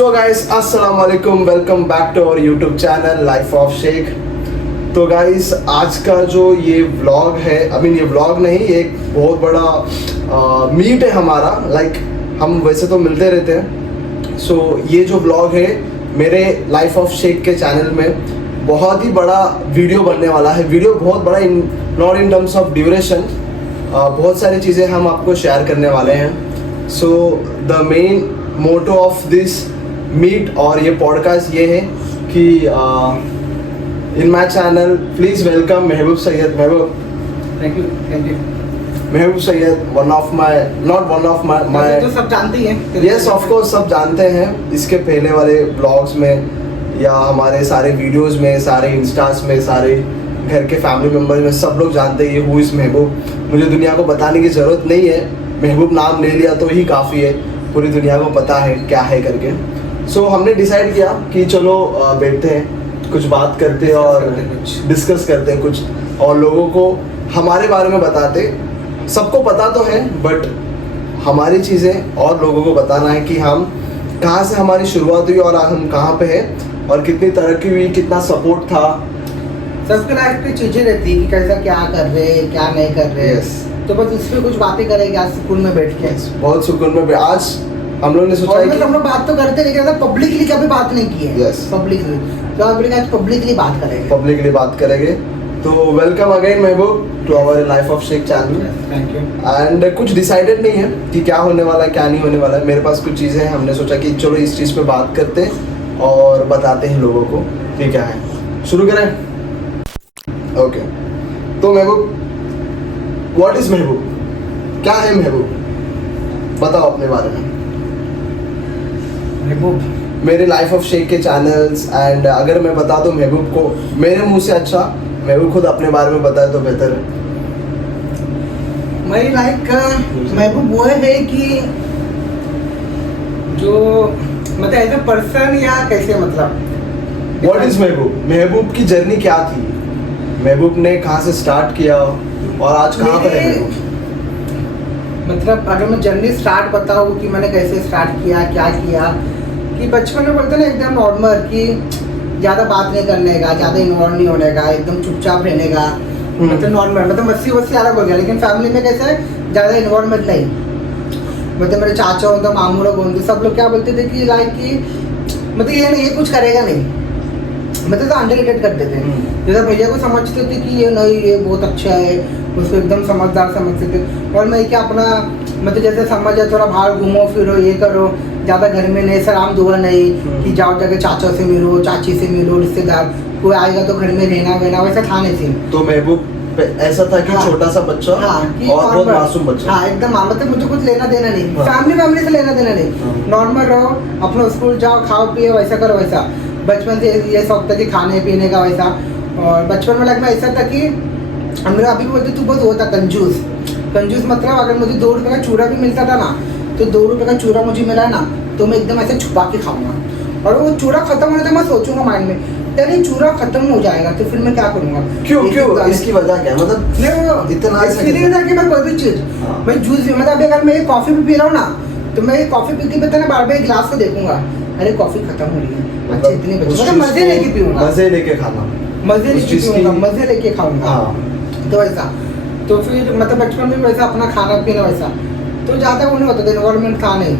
सो guys अस्सलाम वालेकुम, welcome back to our YouTube channel life of Sheikh. तो गाइस आज का जो ये व्लॉग है, ये व्लॉग नहीं, ये एक बहुत बड़ा मीट है हमारा। हम वैसे तो मिलते रहते हैं। सो ये जो व्लॉग है मेरे लाइफ ऑफ शेख के चैनल में बहुत ही बड़ा वीडियो बनने वाला है। वीडियो बहुत बड़ा, not in terms of duration, बहुत सारी चीज़ें हम आपको शेयर करने वाले हैं। So the main motto of this meet और ये पॉडकास्ट ये है कि in my channel please welcome Mehboob Syed. Mehboob, thank you. Mehboob Syed one of my तो सब जानते ही हैं। यस ऑफ कोर्स, सब जानते हैं। इसके पहले वाले ब्लॉग्स में या हमारे सारे वीडियोस में, सारे इंस्टास में, सारे घर के फैमिली मेम्बर्स में सब लोग जानते हैं ये हु इज़ महबूब। मुझे दुनिया को बताने की ज़रूरत नहीं है, महबूब नाम ले लिया तो ही काफ़ी है, पूरी दुनिया को पता है क्या है करके। सो हमने डिसाइड किया कि चलो बैठते हैं, कुछ बात करते हैं और डिस्कस करते हैं कुछ, और लोगों को हमारे बारे में बताते। सबको पता तो है बट हमारी चीज़ें और लोगों को बताना है कि हम कहाँ से हमारी शुरुआत हुई और आज हम कहाँ पे हैं और कितनी तरक्की हुई, कितना सपोर्ट था। सबके लाइफ पे चीजें रहती है कि कैसा क्या कर रहे हैं, क्या नहीं कर रहे। Yes. तो बस उस पर कुछ बातें करेंगे आज सुकून में बैठ के। बहुत सुकून में आज हम लोग ने सोचा है कि हम लोग बात तो करते लेकिन पब्लिकली कभी बात नहीं की है। Yes. पब्लिकली तो आज पब्लिकली बात करेंगे। पब्लिकली बात करेंगे। तो welcome again Mehboob to our life of Sheikh channel. Thank you. And कुछ डिसाइडेड नहीं है कि क्या होने वाला है क्या नहीं होने वाला है। मेरे पास कुछ चीज़ें हैं, हमने सोचा कि चलो इस चीज़ पे बात करते हैं और बताते हैं लोगों को कि क्या है। शुरू करें? ओके। तो महबूब, व्हाट इज़ महबूब? क्या है महबूब? बताओ अपने बारे में। महबूब मेरे लाइफ ऑफ शेख के चैनल्स एंड अगर मैं बता दूं महबूब को मेरे मुंह से अच्छा, महबूब खुद अपने बारे में बताए तो बेहतर है। मेरी लाइफ का महबूब वो है कि जो मतलब एज अ पर्सन या कैसे मतलब व्हाट इज महबूब? महबूब की जर्नी क्या थी? महबूब ने कहाँ से स्टार्ट किया और आज कहाँ पर है महबूब? मतलब अगर मैं जर्नी स्टार्ट बताऊँ कि मैंने कैसे स्टार्ट किया, क्या किया, कि बचपन में बोलते ना एकदम नॉर्मल कि ज़्यादा बात नहीं करने का, ज़्यादा इन्वॉल्व नहीं होने का, एकदम चुपचाप रहने का, मतलब नॉर्मल, मतलब मस्ती वस्ती अलग हो गया। लेकिन फैमिली में कैसे है ज़्यादा इन्वॉल्वमेंट नहीं। मतलब मेरे चाचा होता, मामू लोग बोलते, सब लोग क्या बोलते थे कि लाइक कि मतलब ये नहीं, ये कुछ करेगा नहीं, मतलब तो अंडररेटेड करते थे। जैसे भैया को समझते थे कि ये नहीं, ये बहुत अच्छा है, उसको एकदम समझदार समझते थे। और मैं क्या अपना मतलब जैसे समझ जाए, थोड़ा बाहर घूमो फिरो, ये करो, ज़्यादा घर में नहीं, सलाम दुआ नहीं कि जाओ जाके चाचा से मिलो, चाची से मिलो, रिश्तेदार कोई आएगा तो घर में रहना वहना, वैसा था नहीं सीन। तो महबूब ऐसा था कि छोटा सा बच्चा और बहुत मासूम बच्चा। हाँ एकदम, मतलब मुझे कुछ लेना देना नहीं, फैमिली से लेना देना नहीं, नॉर्मल रहो, अपना स्कूल जाओ, खाओ पिए, वैसा करो वैसा। बचपन से ये शौक था कि खाने पीने का वैसा। और बचपन में लगभग ऐसा था कि मेरा अभी भी बोलते तू बहुत होता कंजूस। मतलब अगर मुझे 2 रुपये का चूड़ा भी मिलता था ना, तो 2 रुपये का चूड़ा मुझे मिला ना तो मैं एकदम ऐसे छुपा के खाऊंगा। और वो चूड़ा खत्म होने तक मैं सोचूंगा माइंड में, यानी चूड़ा खत्म हो जाएगा तो फिर मैं क्या करूंगा। क्यों इसकी वजह क्या? मतलब इतना एक्सपीरियंस है कि मैं कोई भी चीज, मैं जूस भी, मतलब अगर मैं कॉफी भी पी रहा हूँ ना, तो मैं कॉफी पीते पीते ना बार बार गिलास को देखूंगा, अरे कॉफी खत्म हो रही है, अच्छा इतनी बची, मतलब मजे लेके पीऊंगा, मजे लेके खाना, मजे लेके पीऊंगा, मजे लेके खाऊंगा। तो ऐसा, तो फिर मतलब बचपन में वैसा अपना खाना पीना वैसा, तो ज़्यादा वो नहीं होता था, इन्वॉल्वमेंट था नहीं।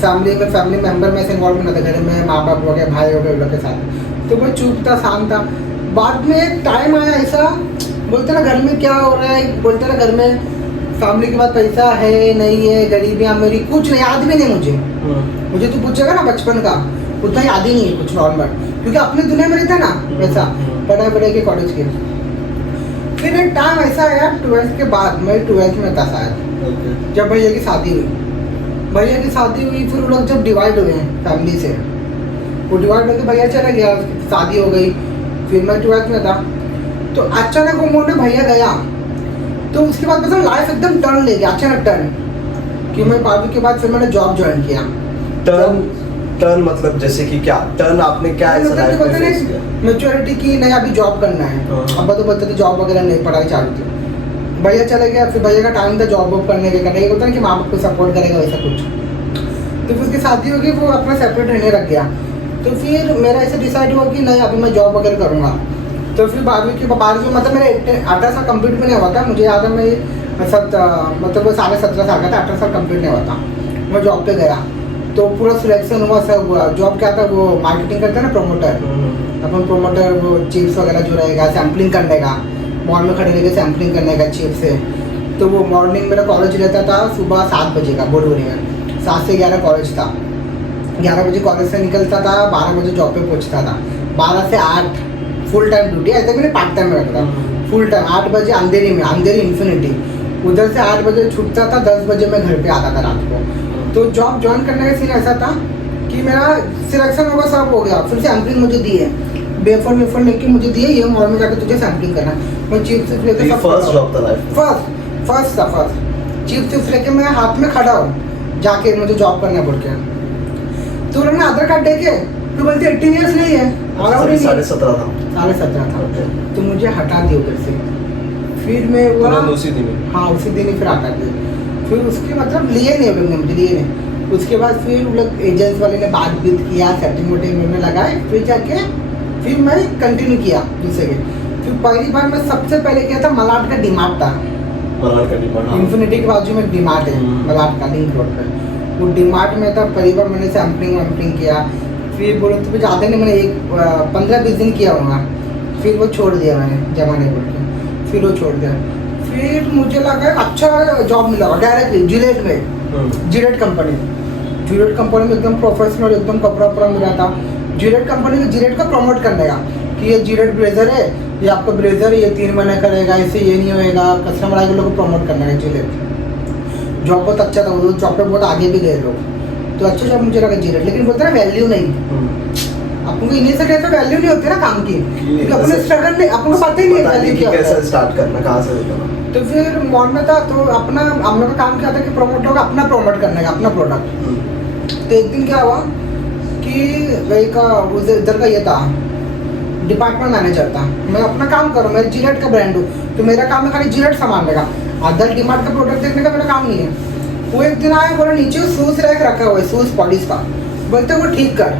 फैमिली मेम्बर में से इन्वॉल्वमेंट होता, घर में माँ बाप हो गए, भाई हो गए, उन लोग के साथ। तो मैं चुप था, शांत था। बाद में एक टाइम आया ऐसा, बोलते ना घर में क्या हो रहा है, बोलते ना घर में फैमिली के पास पैसा है नहीं है, गरीबी मेरी कुछ नहीं, याद भी नहीं मुझे तो पूछेगा ना बचपन का, उतना याद ही नहीं है कुछ, नॉर्मल, क्योंकि अपनी दुनिया में रहता ना वैसा, पढ़ाई के कॉलेज के। फिर एक टाइम ऐसा आया 12th के बाद, मैं 12th में था शायद, जब भैया की शादी हुई। फिर वो लोग जब डिवाइड हुए फैमिली से, वो डिवाइड होकर भैया चला गया, शादी हो गई। फिर मैं 12th में था, तो अचानक वो मोड़ में भैया गया, तो उसके बाद मतलब लाइफ एकदम टर्न ले गया, अचानक टर्न, कि मैं 12वीं के बाद फिर मैंने जॉब ज्वाइन किया। टर्न मतलब जैसे कि क्या टर्न? आपने क्या ऐसा लाइफ में फेस किया? मैच्योरिटी की नहीं, अभी जॉब करना है। अब तो बोलते थे जॉब वगैरह नहीं, पढ़ाई चालू थी। भैया चले गया, फिर भैया का टाइम था जॉब वॉब करने का, नहीं होता ना कि माँ बाप को सपोर्ट करेगा वैसा कुछ। तो फिर उसकी शादी होगी, वो अपना सेपरेट रहने लग गया। तो फिर मेरा ऐसे डिसाइड हुआ कि नहीं अभी मैं जॉब वगैरह करूँगा। तो फिर 12वीं मतलब मेरे 18 साल कंप्लीट भी नहीं हुआ था, मुझे याद है मैं मतलब वो 17.5 साल का था, 18 साल कंप्लीट नहीं हुआ था। मैं जॉब पे गया तो पूरा सिलेक्शन हुआ सब हुआ। जॉब क्या था, वो मार्केटिंग करता है ना, प्रमोटर। अपन प्रमोटर वो चिप्स वगैरह जो रहेगा सैम्पलिंग करने का, मॉल में खड़े रहेगा सैम्पलिंग करने का चिप्स से। तो वो मॉर्निंग मेरा कॉलेज रहता था सुबह 7 बजे का, बोलबुरी में 7 से 11 कॉलेज था। 11 बजे कॉलेज से निकलता था, 12 बजे जॉब पे पहुंचता था। 12 से 8 फुल टाइम ड्यूटी, ऐसे मैंने पार्ट टाइम में रखा था। फुल टाइम 8 बजे अंधेरी में, अंधेरी इन्फिनिटी। उधर से 8 बजे छूटता था, 10 बजे मैं घर पे आता था रात को। तो जॉब ज्वाइन करने का सीन ऐसा था कि मेरा सिलेक्शन होगा, सब हो गया। फिर सैम्पलिंग मुझे दिए, बेफर वेफर लेके मुझे दिए, ये मॉल में जाकर तुझे सैम्पलिंग करना। मैं चीफ सिर्फ लेके फर्स्ट जॉब था लाइफ, फर्स्ट चीफ सिर्फ लेके मैं हाथ में खड़ा हूँ जाके, मुझे जॉब करना पड़ गया। तो उन्होंने आधार कार्ड देखे तो बोलते 18 ईयर्स नहीं है, 17.5 था। 17.5 था। तो मुझे हटा दिया उधर से। फिर मैं उसी दिन ही फिर हटा दिया। फिर उसके मतलब लिए नहीं, लोग ने मुझे लिए नहीं। उसके बाद फिर लोग एजेंट्स वाले ने बात भी किया, सर्टिफिकेट में लगाए, फिर जाके फिर मैं कंटिन्यू किया दूसरे के। फिर पहली बार मैं सबसे पहले किया था मलाड का डीमार्ट था, इन्फिनिटी के बाजू में डीमार्ट है मलाड का, लिंक रोड पे। वो डीमार्ट में था, पहली बार मैंने सैम्पलिंग किया। फिर बोले तो ज़्यादा नहीं, मैंने 15-20 दिन किया होगा। फिर वो छोड़ दिया मैंने, जमा नहीं बोल के, फिर वो छोड़ दिया। फिर मुझे लगा अच्छा जॉब मिला डायरेक्टली जिलेट में, जिलेट कंपनी में एकदम प्रोफेशनल, एकदम कपड़ा वपड़ा मिला था। जिलेट कंपनी में जिलेट का प्रमोट करने का कि ये जिलेट ब्लेजर है, ये आपका ब्लेजर, ये 3 महीने का रहेगा, इससे ये नहीं होएगा। कस्टमर आगे लोग को प्रमोट करना है जिलेट। जॉब बहुत अच्छा था, वो जॉब पे बहुत आगे भी गए लोग। तो अच्छा जॉब मुझे लगा जिलेट, लेकिन बोलते ना वैल्यू नहीं। आपको इन्हीं से कैसे वैल्यू नहीं होती ना काम की, क्योंकि अपने स्ट्रगल नहीं, आपको पता ही नहीं है कि कैसे स्टार्ट करना, कहाँ से करना। तो फिर मॉल में था, तो अपना हम लोग का काम क्या था कि प्रमोट होगा, अपना प्रमोट करने का, अपना प्रोडक्ट। तो एक दिन क्या हुआ कि वही का इधर का ये था, डिपार्टमेंट मैनेजर था। मैं अपना काम करूँ, मैं जिलेट का ब्रांड हूँ, तो मेरा काम है खाली जिलेट संभालने का, अदर डिमार्ट का प्रोडक्ट देखने का मेरा काम नहीं है। वो एक दिन आया, बोला नीचे शूज रैक रखा हुआ है, शूज पॉलिश का, बोलते वो ठीक कर।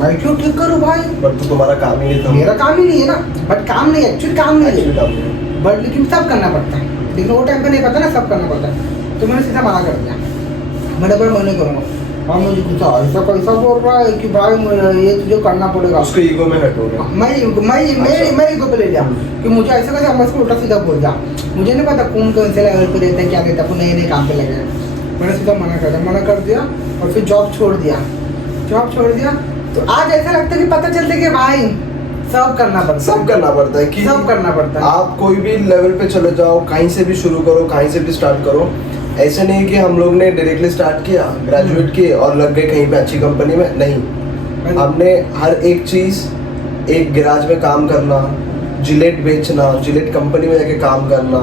मैं क्यों ठीक करूँ भाई, बट तो तुम्हारा काम ही नहीं था। मेरा काम ही नहीं है ना, बट काम नहीं, एक्चुअली काम नहीं है, बट लेकिन सब करना पड़ता है। लेकिन वो टाइम पे नहीं पता ना, सब करना पड़ता है। तो मैंने सीधा मना कर दिया, मैंने बोला मैं नहीं करूँगा। और मुझे कुछ ऐसा कैसा बोल रहा है कि भाई ये तुझे करना पड़ेगा। उसको ईगो में हट हो गया। मैं ईगो पे ले लिया कि मुझे ऐसा कैसे हम उसको उल्टा सीधा बोल दिया। मुझे नहीं पता कौन से लेवल पे रहता है, क्या रहता है, आपको नए नए काम पे लगे। मैंने सीधा मना कर दिया और फिर जॉब छोड़ दिया। तो आज ऐसा लगता है कि पता चलता है कि भाई सब करना पड़ता है कि सब करना पड़ता है। आप कोई भी लेवल पे चले जाओ, कहीं से भी शुरू करो, कहीं से भी स्टार्ट करो। ऐसे नहीं कि हम लोग ने डायरेक्टली स्टार्ट किया, ग्रेजुएट किए और लग गए कहीं पे अच्छी कंपनी में, नहीं। हमने हर एक चीज़, एक गैराज में काम करना, जिलेट बेचना, जिलेट कंपनी में जाके काम करना,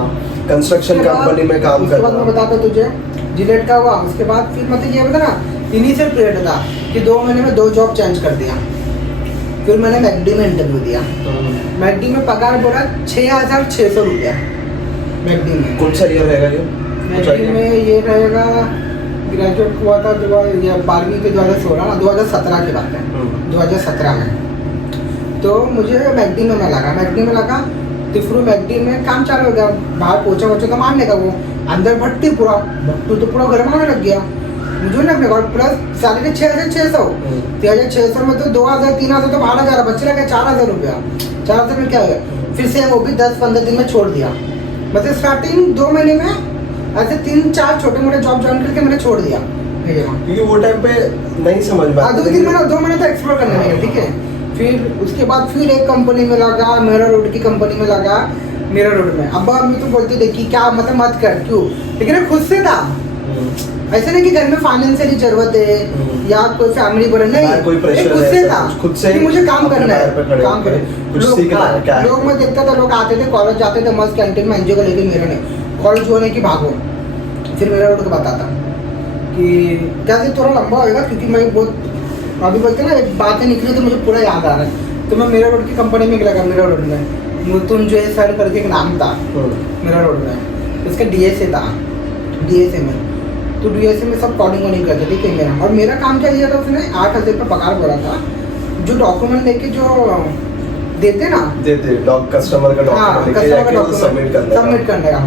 कंस्ट्रक्शन कंपनी में काम करना। मैं बताता तुझे जिलेट का हुआ, उसके बाद फिर मतलब ये बता ना, इनिशियल पीरियड था कि 2 महीने में 2 जॉब चेंज कर दिया। फिर मैंने मैकडी में इंटरव्यू दिया, मैकडी में पगार बोला 6,600 रुपया मैकडी में। कौन सा ईयर रहेगा ये? मैकडी में ये रहेगा, ग्रेजुएट हुआ था 12वीं के 2017 की बात है, 2017 में। तो मुझे मैकडी में लगा। तो फिर मैकडी में काम चालू हो गया, बाहर पोछा तो मारने का, वो अंदर भट्टी तो पूरा घर में लग गया। मुझे ना अपने प्लस सैलरी 6,600, 6,600 में तो 2,000-3,000 तो 12,000 बच रहा, 4,000 रुपया। 4,000 में क्या है, फिर से वो भी 10-15 दिन में छोड़ दिया। मतलब स्टार्टिंग 2 महीने में ऐसे 3-4 छोटे मोटे जॉब ज्वाइन करके मैंने छोड़ दिया, क्योंकि वो टाइम पे नहीं समझ में आता। 2 महीने तो एक्सप्लोर करने लगे, ठीक है। फिर उसके बाद फिर एक कंपनी में लगा, मेरा रोड की कंपनी में लगा, मेरा रोड में। अब मैं तो बोलती देखी क्या मतलब मत कर, क्यों, लेकिन खुद से था। ऐसे नहीं कि घर में फाइनेंशियली जरूरत है या कोई फैमिली पर नहीं, कोई प्रेशर खुद से था, खुद से कि मुझे काम करना है, काम करे। लोग मैं देखता था, लोग आते थे कॉलेज जाते थे मस्त कैंटीन में एंजॉय कर, लेकिन मेरा नहीं, कॉलेज हुआ नहीं कि भागो। फिर मेरा रोड को बताता कि कैसे थोड़ा लंबा होएगा, क्योंकि मैं बहुत अभी बोलते ना एक बातें निकली तो मुझे पूरा याद आ रहा है। तो मैं मेरा रोड की कंपनी में लगा, मेरा रोड में मृत्युंजय सर करके एक नाम था मेरा रोड में, उसका DSA था, DSA में। तो डीएसए में सब कॉलिंग वॉलिंग करते, ठीक है मेरा। और मेरा काम क्या दिया था उसने, 8,000 रुपये पगार बोला था, जो डॉक्यूमेंट लेके जो देते ना, देते कस्टमर का डॉक्यूमेंट लेके जाके वो सबमिट करने का।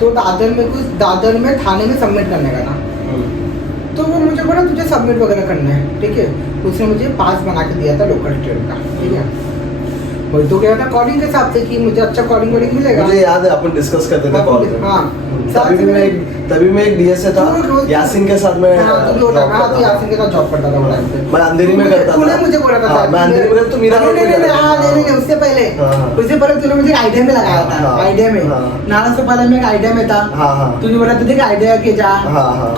तो दादर में थाने में सबमिट करने का था। तो वो मुझे बोला तुझे सबमिट वगैरह करना है, ठीक है। उसने मुझे पास बना के दिया था लोकल ट्रेन का, ठीक है। वही तो गया था कॉलिंग के हिसाब से कि मुझे अच्छा कॉलिंग वॉलिंग मिलेगा। मुझे याद है अपन डिस्कस करते थे कॉल पे। हाँ, तभी मैं एक डीएसए था, यासिन के साथ में। तो यासिन के साथ जॉब करता था वो टाइम पे। मैं अंधेरी में करता था। तूने मुझे बोला था मैं अंधेरी में, तो मेरा नहीं, उससे पहले तूने मुझे आइडिया में लगाया था। आइडिया में नाना से पहले मैं आइडिया में था। तुझे बोला था देख आइडिया के जा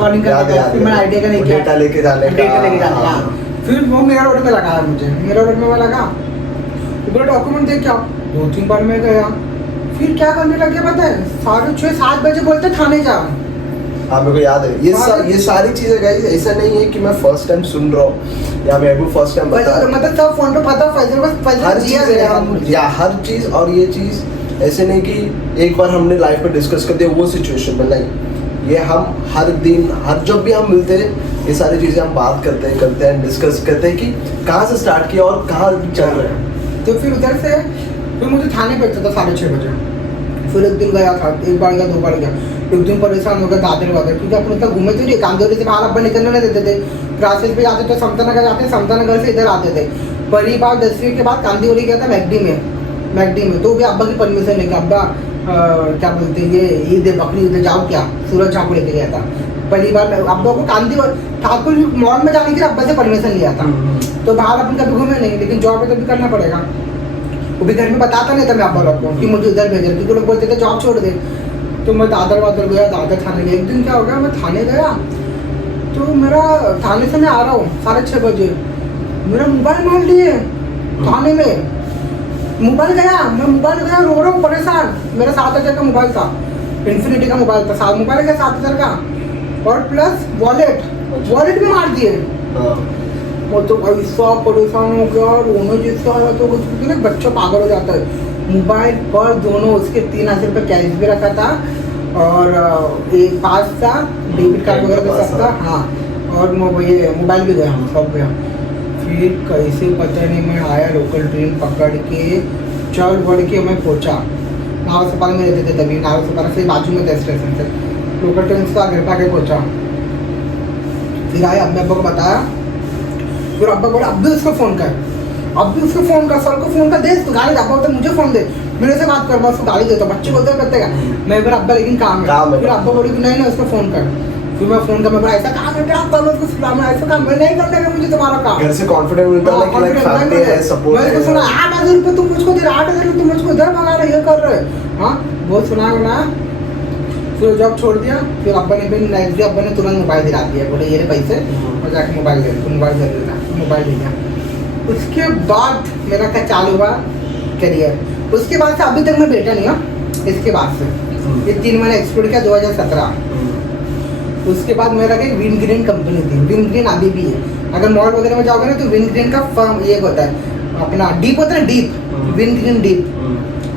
कॉलिंग करने, फिर मैंने आइडिया का नहीं किया, डेटा लेके जाने। फिर वो मेरा रोड में लगाया, मुझे मेरा रोड में लगा, पूरा डॉक्यूमेंट देख क्या 2-3 बार मैं गया। फिर क्या करने लग गया पता है, 6:30-7 बजे बोलते थाने जा। हाँ मेरे को याद है ये सारी चीजें गाइस, ऐसा नहीं है कि मैं फर्स्ट टाइम सुन रहा हूँ या मैं भी फर्स्ट टाइम बता रहा हूँ, मतलब सब फोन पे पता हर चीज या हर चीज। और ये चीज ऐसे नहीं कि एक बार हमने लाइफ में डिस्कस कर दिया वो सिचुएशन में, नहीं, ये हम हर दिन जब भी हम मिलते हैं ये सारी चीजें हम बात करते हैं डिस्कस करते हैं कि कहाँ से स्टार्ट किया और कहाँ चल रहे हैं। तो फिर उधर से फिर मुझे थाने भेजता था 6:30 बजे। फिर एक दिन गया था, 1 बार गया 2 बार गया। एक दिन परेशान हो गया दादर वादर, क्योंकि अपन उतना घूमे तो नहीं, कामदोरी से बाहर अपन निकलने नहीं देते थे। क्लासेस पे जाते थे, समता नगर जाते, समता नगर से इधर आते थे। पहली बार 10वीं के बाद कांदीवली गया था मैगडी में, तो भी अब्बा की परमिशन लेके, अब्बा क्या बोलते हैं ये ईद बकरी उधर जाओ क्या, सूरज झाँकू लेके गया था। पहली बार अब्बा को ठाकुर मॉल में जाने के लिए अब्बा से परमिशन लिया था। तो बाहर अपन कभी घूमे नहीं, लेकिन जॉब है तो भी करना पड़ेगा। वो भी घर में बताता नहीं था मैं अब्बा लोग को कि मुझे उधर भेजा, क्योंकि लोग बोलते थे जॉब छोड़ दे। तो मैं दादर वादर गया, दादर थाने गया। एक दिन क्या हो गया, मैं थाने गया तो मेरा थाने से मैं आ रहा हूँ 6:30 बजे, मेरा मोबाइल मार लिए थाने में। मोबाइल गया, मैं मोबाइल गया, रो रहा हूँ परेशान। मेरा 7,000 का मोबाइल था, इन्फिनिटी का मोबाइल था। मोबाइल गया 7,000 का, और प्लस वॉलेट भी मार दिए। वो तो ऐसा परेशान हो गया, रोने जैसा आया। तो कुछ बच्चा पागल हो जाता है। मोबाइल पर दोनों उसके 3,000 रुपये कैश भी रखा था, और एक पास था, डेबिट कार्ड वगैरह भी सब था। हाँ, और ये मोबाइल भी गया, सब गया। फिर कैसे पता नहीं, मैं आया लोकल ट्रेन पकड़ के, चल बढ़ के मैं पहुँचा। नावसपाल में रहते थे तभी, नावसपाल से बाजू में था स्टेशन से। लोकल ट्रेन से घर पर आके पहुँचा। फिर आए, अपने अब्बा को बताया। फिर अब्बा बोला अब भी उसको फ़ोन कर, सर को फ़ोन कर दे, तो गाली। अब्बा बोलते मुझे फ़ोन दे, मेरे से बात कर, मैं उसको गाली देता हूँ। बच्चे बोलते करते का मैं, फिर अब्बा लेकिन काम है। फिर अब्बा बोले कि नहीं उसको फ़ोन कर। फिर मैं फ़ोन कर, मैं बोला ऐसा काम है क्या, आप करो उसको सुना, ऐसा काम मैं नहीं करने का, मुझे तुम्हारा काम। घर से कॉन्फिडेंस मिलता है कि लाइक फैमिली है, सपोर्ट है। मैंने सुना 8,000 रुपये तुम मुझको दे रहे, 8,000 रुपये तुम मुझको इधर भगा रहे, ये कर रहे। हाँ, बहुत सुना। फिर जॉब छोड़ दिया। फिर अब्बा ने भी नेक्स्ट डे अब्बा ने तुरंत मोबाइल दिला दिया, बोले ये पैसे और जाके मोबाइल दे, मोबाइल दे देता, मोबाइल दे दिया। उसके बाद मेरा क्या चालू हुआ करियर। उसके बाद से अभी तक मैं बेटा नहीं हूँ। इसके बाद से ये 3 महीने एक्सपोर्ट किया 2017। उसके बाद मेरा एक विन ग्रीन कंपनी थी, विन ग्रीन अभी भी है। अगर मॉल वगैरह में जाओगे ना तो विन ग्रीन का फर्म ये होता है अपना डीप होता है, deep win green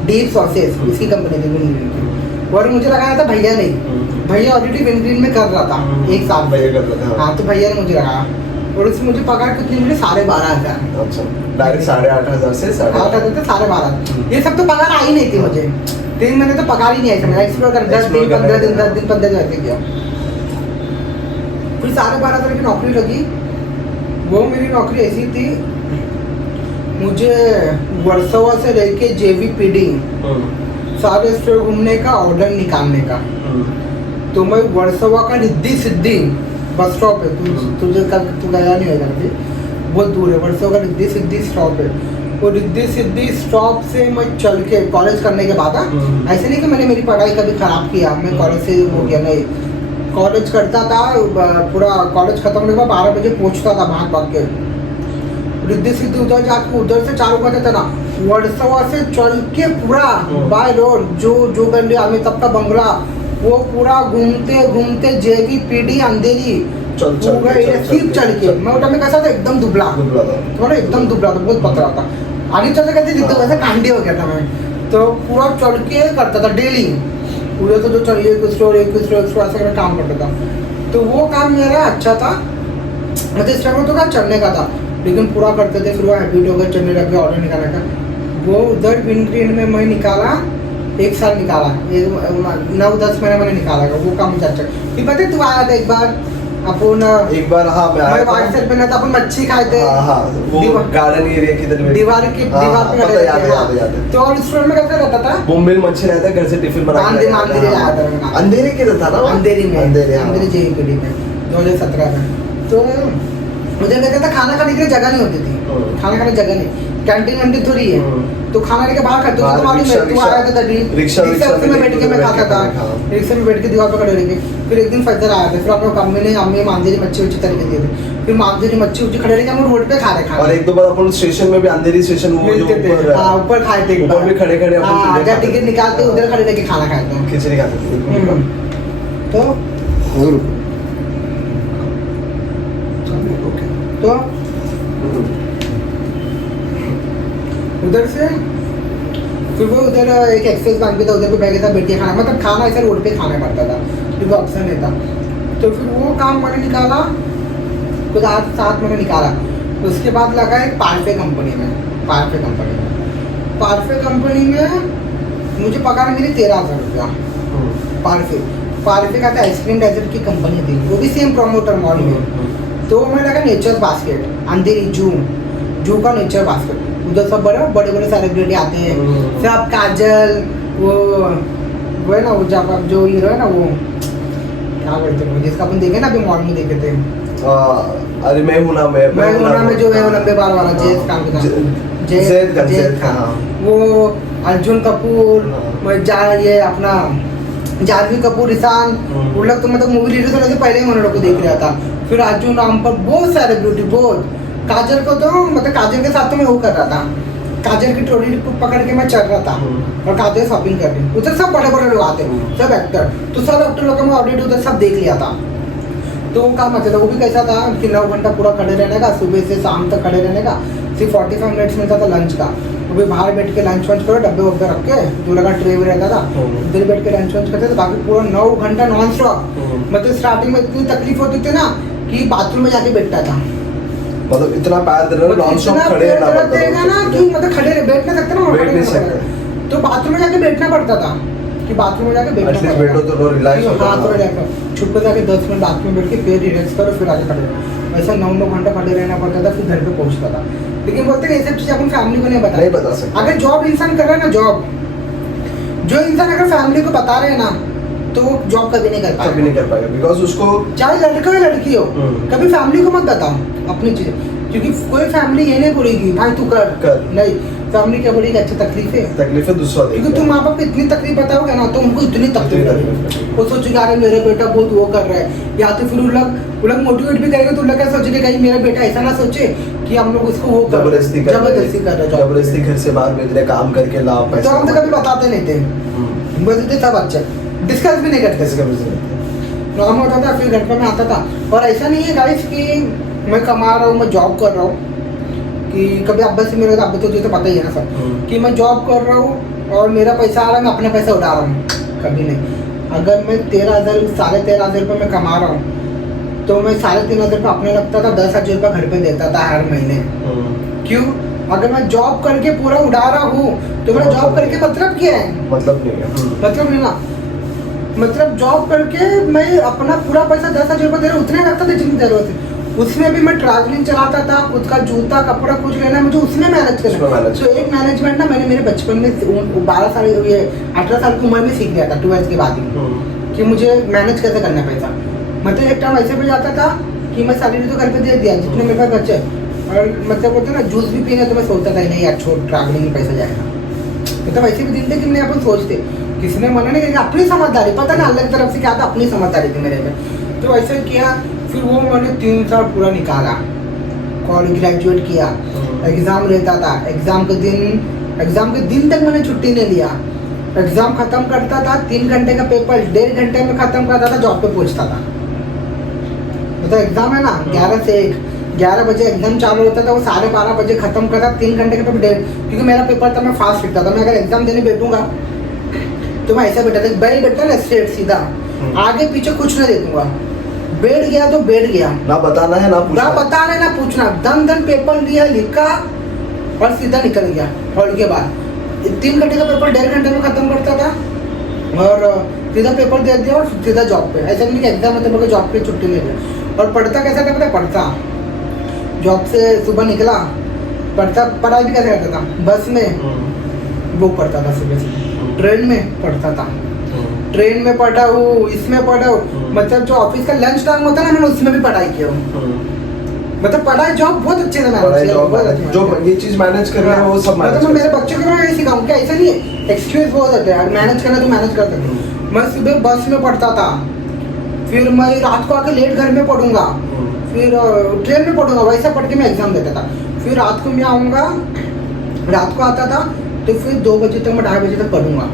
deep sauces, इसकी कंपनी थी विन ग्रीन की। और मुझे लगाया था भैया नहीं, भैया ऑलरेडी विन ग्रीन में कर रहा था 1 साल भैया कर रहा था। हाँ, तो भैया ने मुझे लगाया, और उसमें मुझे पगार कितनी मिली 12,500। अच्छा, डायरेक्ट 8,500 से 8,500 ये सब तो पगार आई नहीं थी मुझे। 3 महीने तो पगार ही नहीं आई थी। मैं एक्सप्लोर कर 10 दिन 15 दिन ऐसे किया। फिर 12,500 की नौकरी लगी। वो मेरी नौकरी ऐसी थी, मुझे वर्सोवा से लेके जेवीपीडी सारे स्टोर घूमने का, ऑर्डर निकालने का। तो मैं वर्सोवा का रिद्धि सिद्धि बस स्टॉप है, तू गया नहीं होगा कभी, बहुत दूर है। वर्सोवा का रिद्धि सिद्धि स्टॉप है। वो रिद्धि सिद्धि स्टॉप से मैं चल के कॉलेज करने के बाद, ऐसे नहीं कि मैंने मेरी पढ़ाई कभी खराब किया, मैं कॉलेज से हो गया नहीं, कॉलेज करता था। पूरा कॉलेज खत्म होने के बाद 12 बजे पहुँचता था भाग के। रिद्धि सिद्धि उधर जाके उधर से चालू करते थे ना, वर्सोवा से चल के पूरा बाय रोड जो गली अमिताभ का बंगला, वो पूरा घूमते घूमते जेवीपीडी अंधेरी चल के। मैं उठा में कैसा था, एकदम दुबला थोड़ा, एकदम दुबला था, बहुत पतला था। आगे चलते कहते जितने वैसे कांडी हो गया था मैं। तो पूरा चल के करता था डेली, पूरे तो जो चलिए एक स्टोर ऐसे काम करता था। तो वो काम मेरा अच्छा था, मतलब इस टाइम तो क्या चलने का था, लेकिन पूरा करते थे, फिर वो हैबिट हो गया, चलने लग गया ऑर्डर निकालने का। वो उधर विंग्रीन में मैं निकाला 1 साल निकाला, 9-10 महीने मैंने निकाला, वो काम मुझे अच्छा। फिर पता है तू आया था एक बार, अपन एक बार हाँ मैं आया था, व्हाट्सएप पे ना था, अपन मच्छी खाए थे, हाँ वो गार्डन एरिया की तरफ, दीवार पे पता है, याद है, याद है, याद है। तो और रेस्टोरेंट में कैसा रहता था, मुंबई मच्छी रहता है, घर से टिफिन बना के अंधेरी आया था मैं, अंधेरी के था ना, अंधेरी में, अंधेरी JEPD में 2017 में। तो मुझे कहता था खाना खाने के लिए जगह नहीं होती थी, खाना खाने जगह नहीं, कैंटीन वैंटीन थोड़ी है, तो खाना लेके बाहर खाते तो मालूम है, तू आया था तभी रिक्शा में बैठ के मैं खाता था, रिक्शा में बैठ के दीवार पर खड़े रह के। फिर एक दिन फजर आया था, फिर अपने मम्मी ने हमें मांझेरी मच्छी उच्ची तरीके दिए थे, फिर मांझेरी मच्छी उच्ची खड़े रह के हम रोड पे खा रहे खाना। और एक दो बार अपन स्टेशन में भी, अंधेरी स्टेशन वो जो ऊपर खाए थे, ऊपर भी खड़े खड़े अपन टिकट निकालते उधर खड़े रह के खाना खाते हैं, खिचड़ी खाते थे। तो उधर से फिर वो उधर एक एक्सेस बैंक भी था, उधर पे बैठ था, बैठ के खाना, मतलब खाना ऐसा रोड पे खाना पड़ता था, फिर वो ऑप्शन नहीं था। तो फिर वो काम मैंने निकाला, कुछ 8-7 महीने निकाला। उसके बाद लगा एक पारफे कंपनी में, पारफे कंपनी में मुझे पगार मिली 13,000 रुपया। पारफे का था आइसक्रीम डेजर्ट की कंपनी थी, वो भी सेम प्रमोटर मॉल में। तो मैं लगा नेचर बास्केट, अंधेरी जू का नेचर बास्केट, उधर सब बड़े बड़े सेलिब्रिटी आते हैं, सब काजल, वो है ना, वो जब जो हीरो है ना, वो क्या बोलते हैं जिसका अपन देखे ना अभी मॉल में देखे थे, अरे मैं हूं ना, मैं हूं ना में जो है वो लंबे बाल वाला जैद खान का, जैद खान, वो अर्जुन कपूर, ये अपना जानवी कपूर, ईशान, वो लोग तो मतलब मूवी रिलीज होने से पहले ही उन लोगों को देख रहा था। फिर अर्जुन नाम पर बहुत सारे ब्यूटी, बहुत काजल को तो मतलब काजल के साथ तो मैं वो कर रहा था, काजल की ट्रॉली पकड़ के मैं चल रहा था और काजल शॉपिंग कर रही, उधर सब बड़े बड़े लोग आते हैं, सब एक्टर, तो सब एक्टर लोग का मैं ऑडिट उधर सब देख लिया था। तो वो काम अच्छा था, वो भी कैसा था कि 9 घंटा पूरा खड़े रहने का, सुबह से शाम तक खड़े रहने का, सिर्फ 45 मिनट्स मिलता था लंच का, वो भी बाहर बैठ के लंच वंच करो, डब्बे वब्बे रख के, जो लगा ट्रे भी रहता था, उधर बैठ के लंच वंच करते थे, बाकी पूरा 9 घंटा नॉन स्टॉप। मतलब स्टार्टिंग में इतनी तकलीफ होती थी ना कि बाथरूम में जाके बैठता था, मतलब इतना पैर दर्द, नॉन स्टॉप खड़े रहना पड़ता था ना, कि मतलब खड़े बैठ नहीं सकते ना, बैठ नहीं सकते, तो बाथरूम में जाके बैठना पड़ता था, कि बाथरूम में जाके बैठना बैठो तो रिलैक्स होता हाथ में जाकर छुप के जाके 10 मिनट बाथरूम में बैठ के फिर रिलैक्स करो, फिर आगे खड़े रहो। ऐसा 9 घंटा खड़े रहना पड़ता था, फिर घर पे पहुंचता था। लेकिन बोलते हैं ये सब चीज़ अपन फैमिली को नहीं बता सकते। अगर जॉब इंसान कर रहा है ना, जॉब जो इंसान अगर फैमिली को बता रहे हैं ना, तो वो जॉब कभी नहीं कर पाएगा, बिकॉज उसको चाहे लड़का हो लड़की हो, कभी फैमिली को मत बताओ अपनी चीज़, क्योंकि कोई फैमिली ये नहीं बोलेगी भाई तू कर। नहीं, फैमिली क्या बोलेगी अच्छा तकलीफ है दूसरा, क्योंकि तुम माँ बाप को इतनी तकलीफ बताओगे ना तो उनको इतनी तकलीफ लगेगी, वो सोचेगा अरे मेरा बेटा बहुत वो कर रहा है, या तो फिर वो लोग मोटिवेट भी करेंगे, तो लोग क्या सोचेंगे कहीं मेरा बेटा ऐसा ना सोचे कि हम लोग उसको वो जबरदस्ती कर रहे, जबरदस्ती घर से बाहर भेज रहे, काम करके ला पैसा, तो हम तो कभी बताते नहीं थे, बोलते सब अच्छा, डिस्कस भी नहीं करते, नॉर्मल होता था। फिर घर पर मैं आता था, और ऐसा नहीं है गाइस कि मैं कमा रहा हूँ, मैं जॉब कर रहा हूँ, कि कभी अब्बा से मेरे अब्बा तो तुझे पता ही है ना सब, कि मैं जॉब कर रहा हूँ और मेरा पैसा आ रहा है, मैं अपने पैसे उड़ा रहा हूँ, कभी नहीं। अगर मैं 13,000 13,500 रुपये में कमा रहा हूँ, तो मैं 3,500 रुपये अपने लगता था, 10,000 रुपये घर पे देता था हर महीने। क्यों? अगर मैं जॉब करके पूरा उड़ा रहा हूँ, तो मेरा जॉब करके मतलब क्या है? मतलब नहीं है, मतलब नहीं ना, मतलब जॉब करके मैं अपना पूरा पैसा 10,000 रुपये दे रहा हूँ, उतने रखता था जितनी जरूरत है। उसमें भी मैं ट्रैवलिंग चलाता था, खुद का जूता कपड़ा कुछ लेना, मुझे उसमें मैनेज करना। तो एक मैनेजमेंट ना मैंने मेरे बचपन में 12 साल, ये 18 साल की उम्र में सीख लिया था, 12th के बाद ही, कि मुझे मैनेज कैसे करना है पैसा। मतलब एक टाइम ऐसे भी जाता था कि मैं सैलरी तो घर पे दे दिया जितने मेरे पास बचे, और मतलब बोलते ना जूस भी पीना, तो मैं सोचता था नहीं यार छोड़, ट्रैवलिंग में पैसा जाएगा। मतलब ऐसे भी दिन थे कि मैंने अपन सोचते, किसी ने मना नहीं किया, अपनी समझदारी, पता ना अल्लाह की तरफ से क्या था, अपनी समझदारी थी मेरे में, तो ऐसे किया। फिर वो मैंने 3 साल पूरा निकाला, कॉलेज ग्रेजुएट किया, एग्ज़ाम रहता था, एग्ज़ाम के दिन तक मैंने छुट्टी नहीं लिया, एग्ज़ाम ख़त्म करता था, 3 घंटे का पेपर 1.5 घंटे में ख़त्म करता था, जॉब पे पहुंचता था। मतलब एग्ज़ाम है ना 11 से 1, 11 बजे एग्ज़ाम चालू होता था, वो 12:30 बजे ख़त्म करता, 3 घंटे का पेपर, क्योंकि मेरा पेपर था, मैं फास्ट लिखता था। मैं अगर एग्ज़ाम देने बैठूंगा तो मैं ऐसा बैठा था, बैठा ना स्ट्रेट सीधा, आगे पीछे कुछ नहीं देखूंगा, बैठ गया तो बैठ गया, ना बताना है ना ना पूछना। बताना है ना पूछना, दम दम पेपर लिया, लिखा और सीधा निकल गया। हॉल के बाद 3 घंटे का पेपर 1.5 घंटे में खत्म करता था और सीधा पेपर दे दिया और सीधा जॉब पे। ऐसा नहीं कि एग्जाम में तो जॉब पे छुट्टी ले लिया। और पढ़ता कैसा था पता है? पढ़ता जॉब से सुबह निकला, पढ़ता, पढ़ाई भी कैसे करता था? बस में बुक पढ़ता था, सुबह से ट्रेन में पढ़ता था, ट्रेन में पढ़ा हूँ, इसमें पढ़ा हूँ, मतलब जो ऑफिस का लंच टाइम होता है ना, मैंने उसमें भी पढ़ाई किया हूँ। मतलब पढ़ाई जॉब बहुत अच्छे से मैनेज किया, बहुत अच्छे जो ये चीज मैनेज कर रहे हैं वो सब मैनेज। मतलब मैं मेरे बच्चों को मैं ये सिखाऊं कि ऐसा नहीं है, एक्सक्यूज बहुत होते हैं, मैनेज करना तो मैनेज कर सकते हो। मैं सुबह बस में पढ़ता था, फिर मैं रात को आके लेट घर में पढ़ूंगा, फिर ट्रेन में पढ़ूंगा, वैसा पढ़ के मैं एग्जाम देता था। फिर रात को मैं आऊँगा, रात को आता था तो फिर 2 बजे तक मैं 2:30 बजे तक पढ़ूंगा।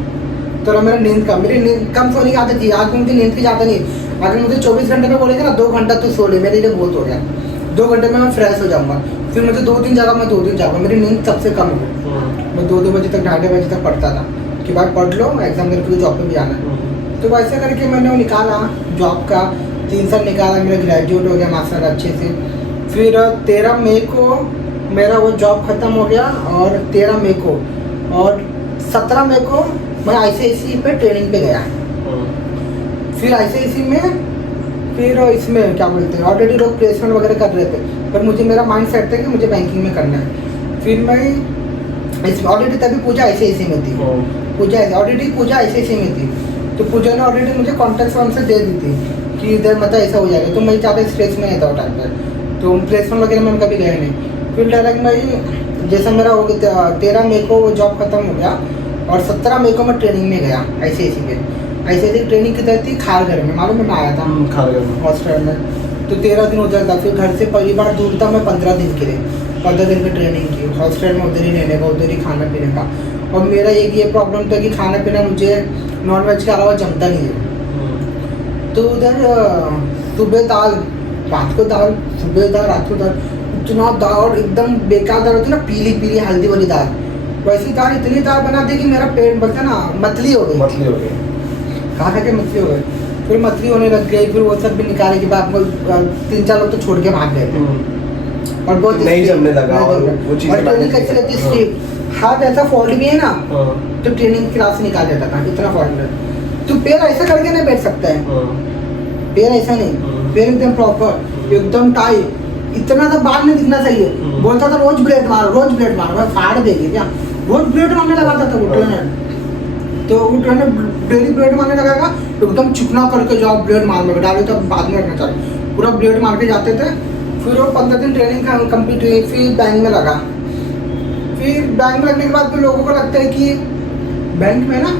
तो मेरा नींद कम, मेरी नींद कम सोने की आदत थी। आज मुझे नींद की ज़्यादा नहीं, अगर मुझे 24 घंटे में बोलेगा ना 2 घंटा तो सो ले, मेरे लिए बहुत हो गया। 2 घंटे में मैं फ्रेश हो जाऊंगा, फिर मुझे 2-3 जगह मैं 2 दिन जाऊँगा, मेरी नींद सबसे कम हो। मैं 2-2 बजे तक 2:30 बजे तक पढ़ता था कि भाई पढ़ लो, एग्जाम करके जॉब पे भी आना है। तो वैसे करके मैंने वो निकाला जॉब का, 3 साल निकाला, मेरा ग्रेजुएट हो गया मास्टर अच्छे से। फिर 13 मई को मेरा वो जॉब ख़त्म हो गया और 13 मई को और 17 मई को मैं ICICI पे ट्रेनिंग पे गया। फिर ICICI में फिर इसमें क्या बोलते हैं, ऑलरेडी लोग प्लेसमेंट वगैरह कर रहे थे, पर मुझे मेरा माइंड सेट था कि मुझे बैंकिंग में करना है। फिर मैं इसमें ऑलरेडी तभी पूजा ICICI में थी, पूजा ICICI में थी, तो पूजा ने ऑलरेडी मुझे कॉन्टैक्ट फॉर्म से दे दी थी कि इधर मतलब ऐसा हो जाएगा। तो मैं ज़्यादा स्ट्रेस में था टाइम पर, तो प्लेसमेंट वगैरह में कभी गया नहीं। फिर डायरेक्ट मैं जैसा मेरा हो गया 13 मई को वो जॉब खत्म हो गया और 17 मई को मैं ट्रेनिंग में गया ICICI पे। ICICI ट्रेनिंग किधर थी? खारघर में, मालूम है? मैं आया था खारघर में हॉस्टल में, तो 13 दिन उधर था। फिर घर से पहली बार दूर था मैं 15 दिन के लिए, 15 दिन की ट्रेनिंग की हॉस्टल में, उधर ही रहने का, उधर ही खाना पीने का। और मेरा एक ये प्रॉब्लम था कि खाना पीना मुझे नॉन वेज के अलावा जमता नहीं है। तो उधर सुबह दाल, रात को दाल, सुबह दाल, रात को दाल, इतना दाल एकदम बेकार दाल होती है ना, पीली पीली हल्दी वाली दाल, वैसी दाल, इतनी दाल बना दी कि मेरा पेट बोलता ना मतली हो गई, खा खा के मतली हो गई। फिर मतली होने लग गई, फिर वो सब भी निकाले के बाद 3-4 लोग तो छोड़ के भाग गए और बहुत नहीं जमने लगा। और वो चीज़ें और ट्रेनिंग कैसी लगती है स्ट्रिक्ट, हाथ ऐसा फॉल्ट भी है ना, तो ट्रेनिंग क्लास से निकाल देता था, इतना फॉल्ट है। तो पैर ऐसा करके नहीं बैठ सकता है, पैर ऐसा नहीं, पैर एकदम प्रॉपर, एकदम टाइट, इतना तो बाल नहीं दिखना चाहिए। बोलता था रोज ब्लेड मारो, रोज ब्लेड मारो, मैं फाड़ देगी क्या, रोज ब्लेड मारने लगाता था वो ट्रेनर। तो वो ट्रेनर डेली ब्लेड मारने लगाएगा, एकदम चिकना करके जाओ, ब्लेड मारने का डाले तो बाद में रखना चाहिए, पूरा ब्लेड मार के जाते थे। फिर वो 15 दिन ट्रेनिंग कंप्लीट हुई, फिर बैंक में लगा। फिर बैंक में लगने के बाद फिर लोगों को लगता है कि बैंक में ना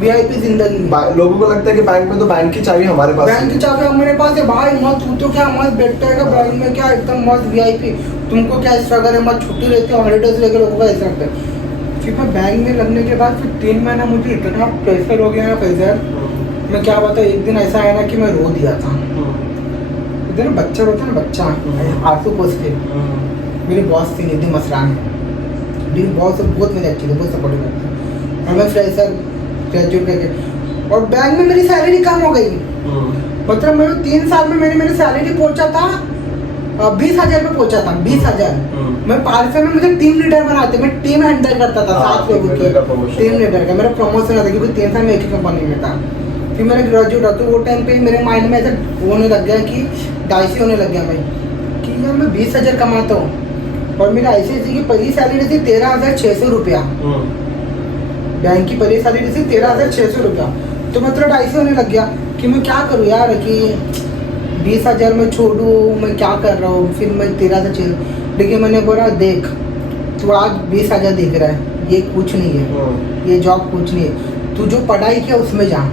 VIP जिंदगी, लोगों को लगता है कि बैंक में तो बैंक की चाबी हमारे पास, बैंक की चाबी हमारे पास है भाई, मत तू तो क्या मत बैठता है बैंक में, क्या एकदम मस्त VIP, तुमको क्या स्ट्रगल है, मत छुट्टी लेते हो, हॉलीडेज लेके लोगों का ऐसा लगता है। फिर मैं बैंक में लगने के बाद फिर 3 महीना मुझे इतना प्रेशर हो गया ना फैजल, मैं क्या बताऊँ। एक दिन ऐसा आया ना कि मैं रो दिया था। इधर बच्चा रोता है ना, बच्चा आंसू पोस के, मेरी बॉस थी निधि मसरानी, मेरी बॉस बहुत मेरी अच्छी थी, बहुत सपोर्टिव थी, और मैं फ्रेशर ग्रेजुएट करके, और बैंक में मेरी सैलरी कम हो गई। मतलब मेरे 3 साल में मेरी सैलरी पहुंचा था 20,000 पे पहुंचा था, 20,000। मैं पार्सल में मुझे टीम लीडर बनाते, मैं टीम हैंडल करता था 7 लोगों की, टीम लीडर का मेरा प्रमोशन था क्योंकि 3 साल में एक ही कंपनी में था। फिर मेरा ग्रेजुएट था, तो वो टाइम पे मेरे माइंड में ऐसा होने लग गया कि डाइसी होने लग गया मैं कि यार मैं 20,000 कमाता हूँ और मेरी ICICI की पहली सैलरी थी 13,600 रुपया, बैंक की पहली सैलरी थी 13,600 रुपया। तो मैं थोड़ा डाइसी होने लग गया कि मैं क्या करूँ यार, कि 20,000 में छोड़ूँ, मैं क्या कर रहा हूँ। फिर मैं 13,600, लेकिन मैंने बोला देख तू आज 20,000 देख रहा है, ये कुछ नहीं है, ये जॉब कुछ नहीं है, तू जो पढ़ाई किया उसमें जा,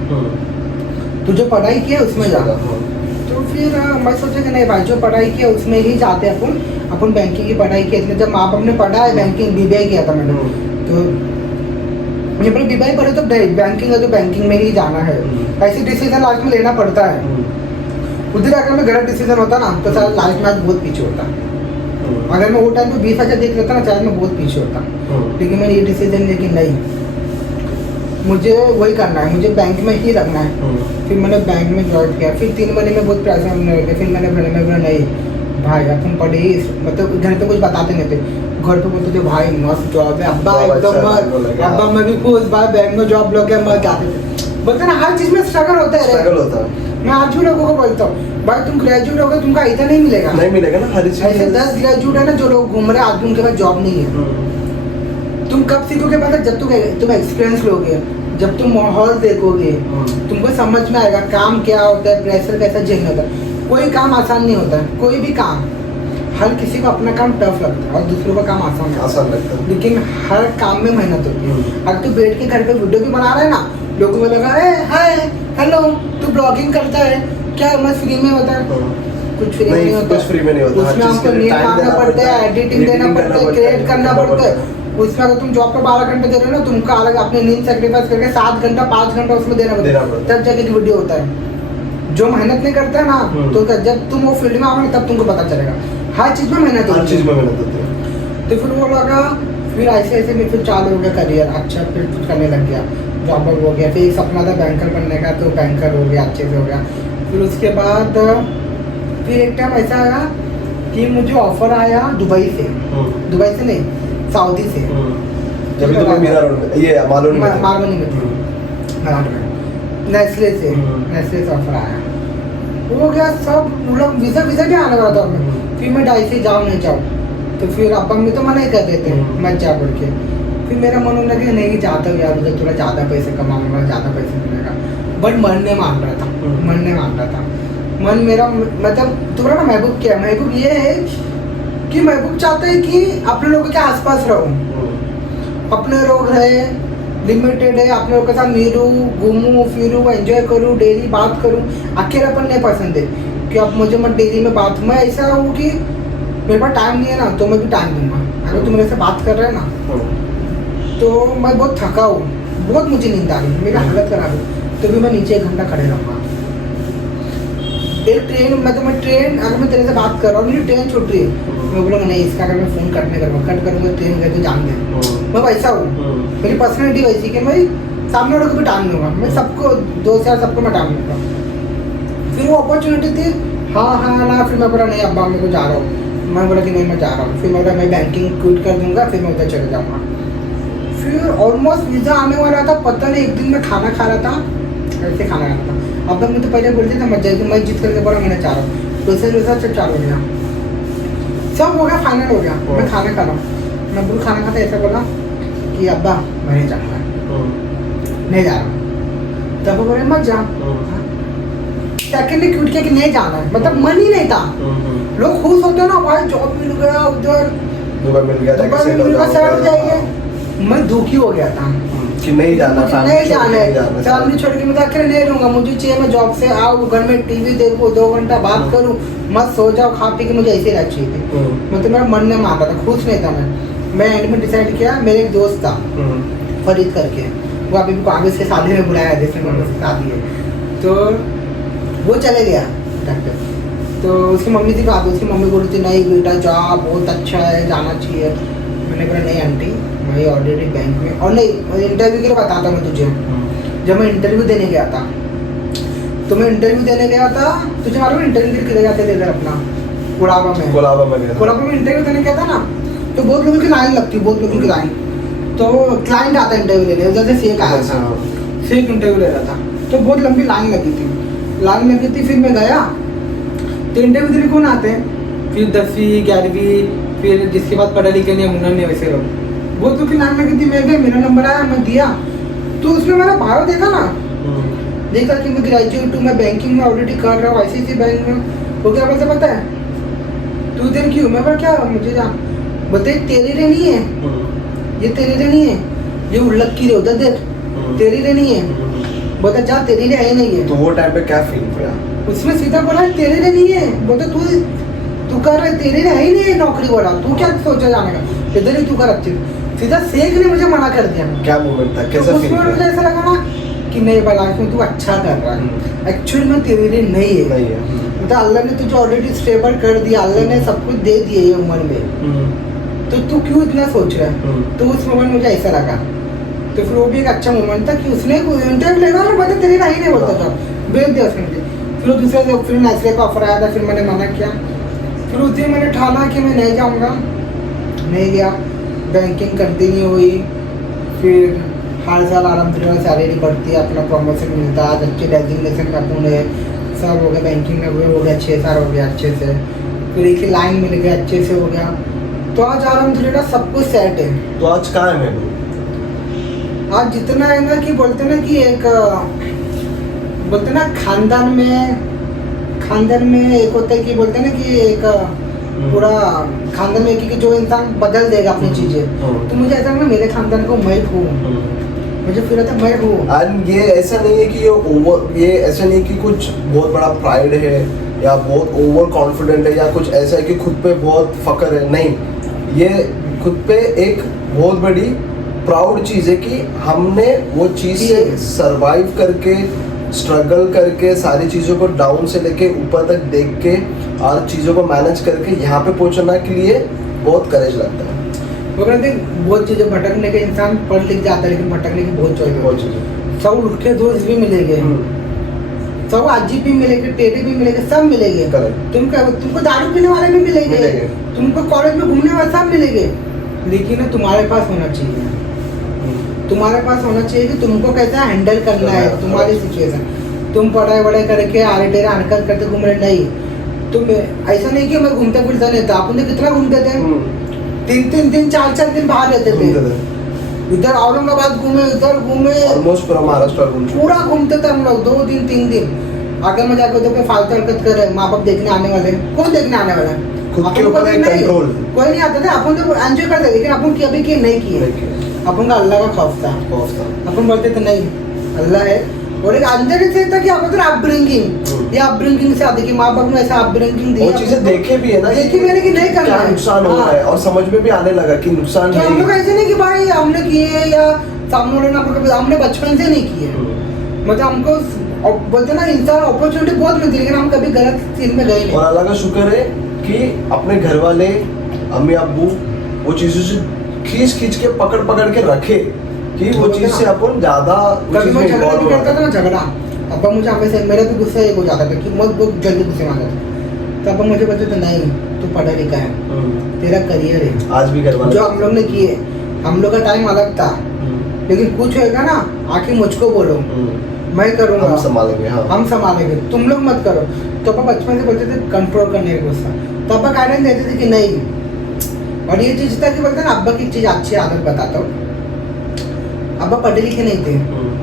तू जो पढ़ाई किया उसमें जा। तो फिर मैं सोचा कि नहीं भाई, जो पढ़ाई किया उसमें ही जाते अपन बैंकिंग की पढ़ाई की, जब माँ बाप ने पढ़ा है बैंकिंग, BBI किया था मैंने, तो जब BBI पढ़े तो बैंकिंग है तो बैंकिंग में ही जाना है। ऐसे डिसीजन लाइफ में लेना पड़ता है, उधर अगर मैं गलत डिसीजन होता ना तो शायद लाइफ में आज बहुत पीछे होता। अगर मैं वो टाइम पे 20,000 देख लेता ना, शायद मैं बहुत पीछे होता, लेकिन मैंने ये डिसीजन लिया कि नहीं, मुझे वही करना है, मुझे बैंक में ही रखना है। फिर मैंने बैंक में ज्वाइन किया, फिर 3 महीने में बहुत पैसे हमने लगे। फिर मैंने बोला नहीं भाई अपन पढ़े ही, मतलब घर पे कुछ बताते नहीं थे, घर पे बोलते थे भाई मस्त जॉब है, अब्बा एकदम मस्त, अब्बा मैं भी खुश, भाई बैंक में जॉब लग गया, मस्त जाते थे। बोलते ना हर चीज में स्ट्रगल होता है, स्ट्रगल होता है। मैं आज भी लोगों को बोलता हूँ भाई तुम ग्रेजुएट हो गए, तुमको इतना नहीं मिलेगा, नहीं मिलेगा ना हर चीज। ऐसे 10 ग्रेजुएट है ना जो लोग घूम रहे हैं, आज उनके पास जॉब नहीं है। तुम कब सीखोगे पता, जब तुम एक्सपीरियंस लोगे, जब तुम माहौल देखोगे, तुमको समझ में आएगा काम क्या होता है, प्रेशर कैसा झेलना होता है। कोई काम आसान नहीं होता है, कोई भी काम, हर किसी को अपना काम टफ लगता है और दूसरों का काम आसान लगता है, लेकिन हर काम में मेहनत होती है। अगर तू बैठ के घर पे वीडियो भी बना रहा है ना, लोगों को लगा हाय हेलो तू ब्लॉगिंग करता है क्या, मस्त फ्री में होता है, कुछ फ्री नहीं होता, कुछ फ्री में नहीं होता। उसमें हमको नीट मांगना पड़ता है, एडिटिंग देना पड़ता है, क्रिएट करना पड़ता है। उसमें अगर तुम जॉब पे 12 घंटे दे रहे हो ना, तुमको अलग अपने नींद सेक्रीफाइस करके 7 घंटा 5 घंटा उसमें देना पड़ता है, तब जाके वीडियो होता है। जो मेहनत नहीं करता है ना, तो जब तुम वो फील्ड में आओगे तब तुमको पता चलेगा हर चीज में मेहनत होती है। तो फिर वो लगा, फिर ऐसे ऐसे में फिर चालू हो गया करियर, अच्छा फिर कुछ करने लग गया, जॉब हो गया। फिर एक सपना था बैंकर बनने का, तो बैंकर हो गया, अच्छे से हो गया। फिर उसके बाद फिर एक टाइम ऐसा आया कि मुझे ऑफर आया दुबई से, दुबई से नहीं सऊदी से, जब तो मीरा रोड में, ये मालूम में नेस्ले से ऑफर आया, हो गया सब, मतलब वीजा भी आने वाला था। फिर मैं डाई से जाऊँ नहीं जाऊँ, तो फिर अब्बा मम्मी तो मना ही कर देते मत जा बोल के। फिर मेरा मन होने लगा नहीं जाता हूँ यार, मुझे थोड़ा ज़्यादा पैसे कमाऊंगा, ज़्यादा पैसे मिलेगा, बट मन नहीं मान रहा था, मन नहीं मान रहा था। मन मेरा मतलब तुम्हारा ना महबूब क्या है, महबूब ये है कि महबूब चाहता है कि अपने लोगों के आसपास रहूं, अपने लोग रहे, लिमिटेड है, अपने लोगों के साथ मिलूं, घूमूं फिरूं, एंजॉय करूं, डेली बात करूं। अकेलापन नहीं पसंद है कि अब मुझे मत डेली में बात, मैं ऐसा हूँ कि मेरे पास टाइम नहीं है ना, तो मैं भी टाइम दूंगा। अगर तुम मेरे से बात कर रहे हैं ना, तो मैं बहुत थका हूँ, बहुत मुझे नींद आ रही है, मेरी हालत खराब है, तो भी मैं नीचे 1 घंटा खड़े रहूँगा। एक ट्रेन, मैं ट्रेन, अगर मैं तेरे से बात कर रहा हूँ, मेरी ट्रेन छूट रही है, मैं बोलूँगा नहीं इसका अगर मैं फ़ोन कट नहीं करूँगा, कट करूँगा ट्रेन गए तो जान दे। मैं वैसा हूँ, मेरी पर्सनैलिटी वैसी कि मैं सामने वालों को भी टाइम दूंगा, मैं सबको 2 से 4 सबको मैं टाइम दूंगा। फिर वो अपॉर्चुनिटी थी, हाँ ना, फिर मैं बोला नहीं अब्बा मैं को जा रहा हूँ, मैं बोला कि नहीं मैं जा रहा हूँ। फिर मैं बोला मैं बैंकिंग क्विट कर दूंगा, फिर मैं उधर चले जाऊँगा। फिर ऑलमोस्ट वीज़ा आने वाला था, पता नहीं एक दिन मैं खाना खा रहा था, ऐसे खाना खा रहा था, अब मैं तो पहले बोलते था मैं जीत करके बोला मैंने चाह रहा हूँ, प्रोसेस वैसा सब चालू हो गया, सब हो गया, फाइनल हो गया। मैं खाना खा रहा हूँ, मैं बुल खाना खाता ऐसा बोला कि अब्बा मैं नहीं जाऊँगा, नहीं जा रहा। तब वो बोले मत जा, सेकेंडली क्विट किया कि नहीं जाना है, मतलब मन ही नहीं था। लोग खुश होते हैं ना भाई जॉब मिल गया, उधर दुबई मिल गया, सेट हो जाएंगे। मैं दुखी हो गया था कि नहीं जाना, नहीं जाना है, फैमिली छोड़ के मैं अकेले नहीं रहूँगा, मुझे चाहिए मैं जॉब से आऊँ, घर में टीवी देखूँ, 2 घंटा बात करूँ, मस्त सो जाओ, खा पी के मुझे ऐसे रहना चाहिए थी। मतलब मेरा मन नहीं मान रहा था, खुश नहीं था मैं एंड में डिसाइड किया, मेरे एक दोस्त था फरीद करके, वो अभी भी कागज के शादी में बुलाया, जैसे मेरे शादी है, तो वो चले गया डॉक्टर। तो उसकी मम्मी थी बात, उसकी मम्मी बोलती नहीं बेटा जा, बहुत अच्छा है, जाना चाहिए। मैंने कहा नहीं आंटी, मैं ऑलरेडी बैंक में, और नहीं इंटरव्यू के लिए बताता मैं तुझे, जब मैं इंटरव्यू देने गया था, तो मैं इंटरव्यू देने गया था, तुझे मालूम इंटरव्यू के लिए जाते थे इधर अपना कोलाबा में इंटरव्यू देने गया था ना, तो बहुत लोगों की लाइन लगती है, बहुत लोगों की लाइन, तो क्लाइंट आता है इंटरव्यू लेने, उधर से सेक आया था, सेक इंटरव्यू ले रहा था, तो बहुत लंबी लाइन लगी थी। फिर मैं गया, तो इंटरव्यू देने कौन आते हैं, फिर 10वीं 11वीं, फिर जिसके बाद पढ़ा लिखे नहीं हुनर नहीं, वैसे लोग बहुत लोग की लाइन लगी थी। मैं गया, मेरा नंबर आया, मैं दिया, तो उसमें मैंने बायो देखा ना, देखा कि मैं ग्रेजुएट हूँ, मैं बैंकिंग में ऑलरेडी कर रहा हूँ, ICICI बैंक में। वो क्या बोलते पता है, तू इधर क्यों, मैं बोला क्या मुझे जा, बोलते तेरे लिए नहीं है, ये तेरे लिए नहीं है, ये उल्लक की रे, उधर देख तेरे लिए नहीं है, बोलता जा तेरे लिए है नहीं है। तो वो टाइम पे क्या फील किया, उसमें सीधा बोला तेरे लिए नहीं है, बोलता तू कर रहा है, तेरे लिए है ही नहीं है नौकरी, बोला तू क्या सोचा जाने का, इधर ही तू कर अच्छी। सीधा सेक ने मुझे मना कर दिया। क्या मोमेंट था, कैसा फील किया? मुझे ऐसा लगा ना कि नहीं बला तू अच्छा कर रहा है, एक्चुअली में तेरे लिए नहीं है, मतलब अल्लाह ने तुझे ऑलरेडी स्टेबल कर दिया, अल्लाह ने सब कुछ दे दिया ये उम्र में, तो तू क्यों इतना सोच रहा है। तो उस मोमेंट मुझे ऐसा लगा तो फिर वो भी एक अच्छा मोमेंट था कि उसने इंटरव्यू लेना और बता तेरी राही नहीं बोलता था, भेज दिया उसने मुझे। फिर वो दूसरे दिन फिर नेस्ले का ऑफर आया था, फिर मैंने मना किया। फिर उस दिन मैंने ठाना कि मैं नहीं जाऊँगा, नहीं गया। बैंकिंग कंटिन्यू हुई, फिर हर साल आराम सैलरी बढ़ती है, अपना प्रमोशन मिलता है, अच्छे डेजिग्नेशन में अपन है, सब हो गया बैंकिंग में, वो हो गया 6 साल हो गया अच्छे से। फिर एक ही लाइन मिल गया, अच्छे से हो गया। तो आज आराम सब कुछ सेट है। तो आज कहाँ है मैं? आज जितना है ना कि बोलते ना कि एक बोलते ना खानदान में एक होता है कि बोलते ना कि एक पूरा खानदान में कि जो इंसान बदल देगा अपनी चीजें। तो मुझे ऐसा लगा मेरे खानदान को मैं हूँ, मुझे फील होता मैं हूँ। एंड ये ऐसा नहीं है कि ये ऐसा नहीं कि कुछ बहुत बड़ा प्राइड है या बहुत ओवर कॉन्फिडेंट है या कुछ ऐसा है कि खुद पे बहुत फक्र है, नहीं। ये खुद पे एक बहुत बड़ी प्राउड चीज़ है कि हमने वो चीज़ से सरवाइव करके, स्ट्रगल करके, सारी चीज़ों को डाउन से लेके ऊपर तक देख के और चीज़ों को मैनेज करके यहाँ पे पहुँचने के लिए बहुत करेज लगता है। वो कहते हैं बहुत चीज़ें भटकने के इंसान पढ़ लिख जाता है, लेकिन भटकने की बहुत चीज़ें। सब उठे दोस्त भी मिलेंगे, सब अजीब भी मिलेंगे, टेढ़े भी मिलेंगे, सब मिलेंगे। तुमको दारू पीने वाले भी मिलेंगे, तुमको कॉलेज में घूमने वाले सब मिलेंगे, लेकिन तुम्हारे पास होना चाहिए। तुम्हारे पास होना चाहिए कि तुमको कैसे हैंडल करना है तुम्हारी सिचुएशन। तुम पढ़ाई वढ़ाई करके आरे टेरे हरकत करते घूम रहे, नहीं। तुम ऐसा नहीं कि मैं घूमते फिरता नहीं था, अपन कितना घूमते थे, 3-3 दिन 4-4 दिन बाहर रहते थे। इधर औरंगाबाद घूमे, उधर घूमे, ऑलमोस्ट पूरा महाराष्ट्र पूरा घूमते थे हम लोग 2 दिन 3 दिन। आगे में जाकर उधर फालतू हरकत कर रहे, माँ बाप देखने आने वाले, कौन देखने आने वाला? खुद के ऊपर एक कंट्रोल, कोई नहीं आता था। अपन तो एंजॉय करते, लेकिन अपन कभी की नहीं किए। अपन का अल्लाह का खौफ था। अपन बोलते थे नहीं अल्लाह है, और एक अंदर से था कि अपन अपब्रिंगिंग, ये अपब्रिंगिंग से आते कि माँ बाप ने ऐसा अपब्रिंगिंग दिया, वो चीजें देखे भी है ना, देखी भी है कि नहीं करना है, नुकसान हो रहा है, और समझ में भी आने लगा कि नुकसान है। हम लोग ऐसे नहीं कि भाई हमने किए या सामने वाले ने, हमने बचपन से नहीं किए। मतलब हमको बोलते ना इंसान अपॉर्चुनिटी बहुत मिलती है, लेकिन हम कभी गलत चीज में गए नहीं। और अल्लाह का शुक्र है कि अपने घर वाले अम्मी अब्बू वो चीजों से खींच के पकड़ के रखे कि वो चीज से अपन ज्यादा झगड़ा भी करता था ना, झगड़ा अब मुझे हमेशा मेरे भी गुस्सा एक हो जाता था कि मैं बहुत जल्दी गुस्से में आ जाता। तो अब मुझे बोलते थे नहीं तू पढ़ा लिखा है, तेरा करियर है। आज भी करवा जो हम लोग ने किए, हम लोग का टाइम अलग था, लेकिन कुछ होएगा ना आके मुझको बोलो, मैं करूँगा, हम संभालेंगे। हाँ हम संभालेंगे, तुम लोग मत करो। तो पापा बचपन से बोलते थे कंट्रोल करने का गुस्सा, तो पापा गाइडेंस देते थे कि नहीं। और ये चीज था कि बोलते हैं ना, अब्बा की चीज अच्छी आदत बताता हूँ। अब्बा पढ़े लिखे नहीं थे,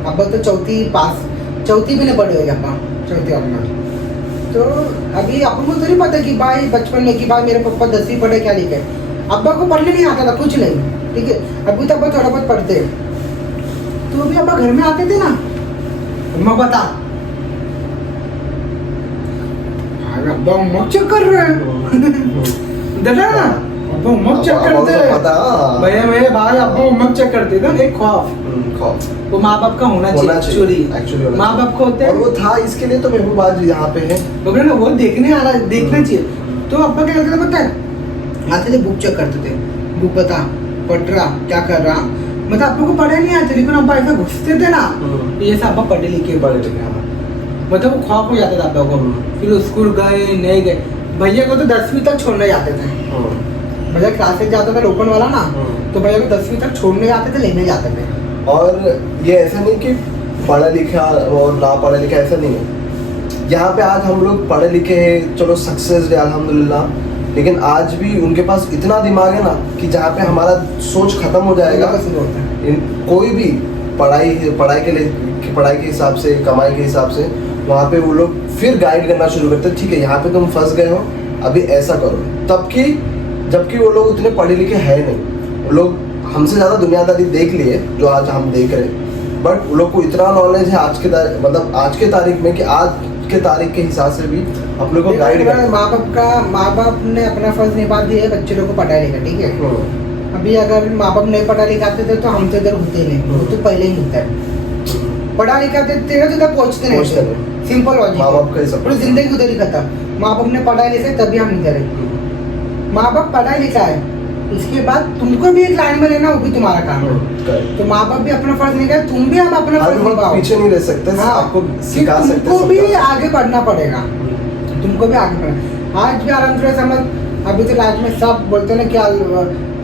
अब्बा तो चौथी भी नहीं पढ़े हुए अब्बा, चौथी और में। तो अभी अपन को थोड़ी पता कि भाई बचपन में कि भाई मेरे पापा 10वीं पढ़े क्या लिखे। अब्बा को पढ़ने नहीं आता था कुछ नहीं, ठीक है। अभी तो अब्बा थोड़ा बहुत पढ़ते, तो अभी अब्बा घर में आते थे ना, अम्मा बता अब्बा मत चेक कर रहे हैं देखा ना, अब्बा मत चेक करते भैया मेरे भाई, अब्बा मत चेक करते ना। एक खौफ वो माँ बाप का होना चाहिए एक्चुअली, माँ बाप को होते हैं, और वो था इसके लिए तो महबूब आज यहाँ पे है, तो ना वो देखने आ रहा है, देखना चाहिए। तो अब्बा क्या करते थे पता है, आते थे बुक चेक करते थे, बुक बता पढ़ रहा क्या कर रहा, मतलब अब्बा को पढ़े नहीं आते, लेकिन अब्बा ऐसा घुसते थे ना, ये सब अब्बा पढ़े लिखे मतलब वो खौफ हो जाता था अब्बा को। फिर स्कूल गए नहीं गए, भैया को तो 10वीं तक छोड़ने जाते थे। भैया क्लासेज जाता था लोकल वाला ना, तो भैया को 10वीं तक छोड़ने जाते थे, लेने जाते थे। और ये ऐसा नहीं कि पढ़ा लिखा और ना पढ़ा लिखा, ऐसा नहीं है। यहाँ पे आज हम लोग पढ़े लिखे हैं, चलो सक्सेस है अल्हम्दुलिल्लाह, लेकिन आज भी उनके पास इतना दिमाग है ना कि जहाँ पे हमारा सोच खत्म हो जाएगा, कोई भी पढ़ाई के हिसाब से, कमाई के हिसाब से, वहाँ पे वो लोग फिर गाइड करना शुरू करते हैं। ठीक है यहाँ पे तुम फंस गए हो, अभी ऐसा करो। जबकि वो लोग उतने पढ़े लिखे है नहीं, वो लोग हमसे ज़्यादा दुनियादारी देख लिए जो आज हम देख रहे हैं, बट वो लोग को इतना नॉलेज है आज के तारीख में कि आज के तारीख के हिसाब से भी हम लोग को गाइड करते हैं। माँ बाप ने अपना फर्ज निभा दिया है बच्चे लोग को पढ़ाया लिखा, ठीक है। अभी अगर माँ बाप नहीं पढ़ा लिखाते थे तो हमसे इधर होते नहीं, वो तो पहले ही होता है। पढ़ा लिखा थे तेरे तो इधर पहुँचते नहीं, सिंपल लॉजिक। माँ बाप का पूरी जिंदगी उधर ही खत्म। माँ बाप ने पढ़ाई लिखा तभी हम इधर है। माँ बाप पढ़ा लिखा है इसके बाद तुमको भी एक लाइन में लेना, वो भी तुम्हारा काम है। तो माँ बाप भी अपना फर्ज निभाए, तुम भी अब अपना फर्ज निभाओ। पीछे नहीं रह सकते, हाँ, आपको सिखा सकते, तुमको भी आगे बढ़ना पड़ेगा, तुमको भी आगे बढ़ना। आज भी आराम समझ, अभी तो लाइफ में सब बोलते ना क्या,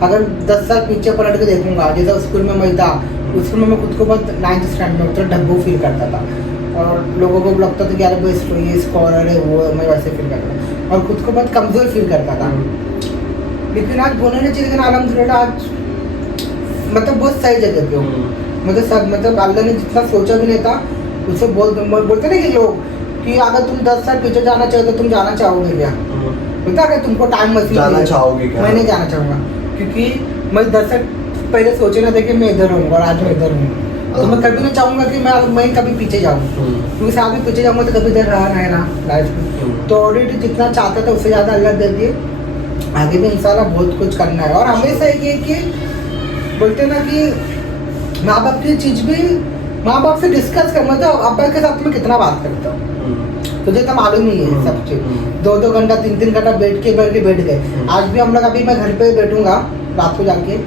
अगर 10 साल पीछे पलट के देखूंगा, जैसे स्कूल में मैं था, उस स्कूल में मैं खुद को बहुत 9th स्टैंडर्ड में उतना डब्बू फील करता था, और लोगों को लगता था कि यार वो ये स्कॉलर है, वो मैं वैसे फील करता था, और खुद को बहुत कमज़ोर फील करता था। लेकिन आज बोलने नहीं चाहिए, लेकिन अलहमदुलिल्लाह आज मतलब बहुत सही जगह पे हो। मतलब सब, मतलब अल्लाह ने जितना सोचा भी नहीं था उससे बोलते ना कि लोग कि अगर तुम 10 साल पीछे जाना चाहो तो तुम जाना चाहोगे क्या? बोलता अगर तुमको टाइम मशीन जाना चाहोगे क्या? मैं नहीं जाना चाहूँगा, क्योंकि मैं 10 साल पहले सोचे ना थे कि मैं इधर हूँ और आज मैं इधर हूँ, तो मैं कभी नहीं चाहूँगा कि मैं कभी पीछे जाऊँ, क्योंकि साथ में पीछे जाऊँगा तो कभी इधर रहा नहीं ना लाइफ में। तो ऑलरेडी जितना चाहता था उससे ज़्यादा अल्लाह दे दिए, आगे भी इंशाल्लाह बहुत कुछ करना है। और हमेशा ये कि बोलते ना कि माँ बाप की चीज़ भी माँ बाप से डिस्कस कर, मतलब अब्बा के साथ में कितना बात करता हूँ तुझे तो मालूम ही है सब चीज़। 2-2 घंटा 3-3 घंटा बैठ गए। आज भी हम लोग, अभी मैं घर पे बैठूंगा रात को जाके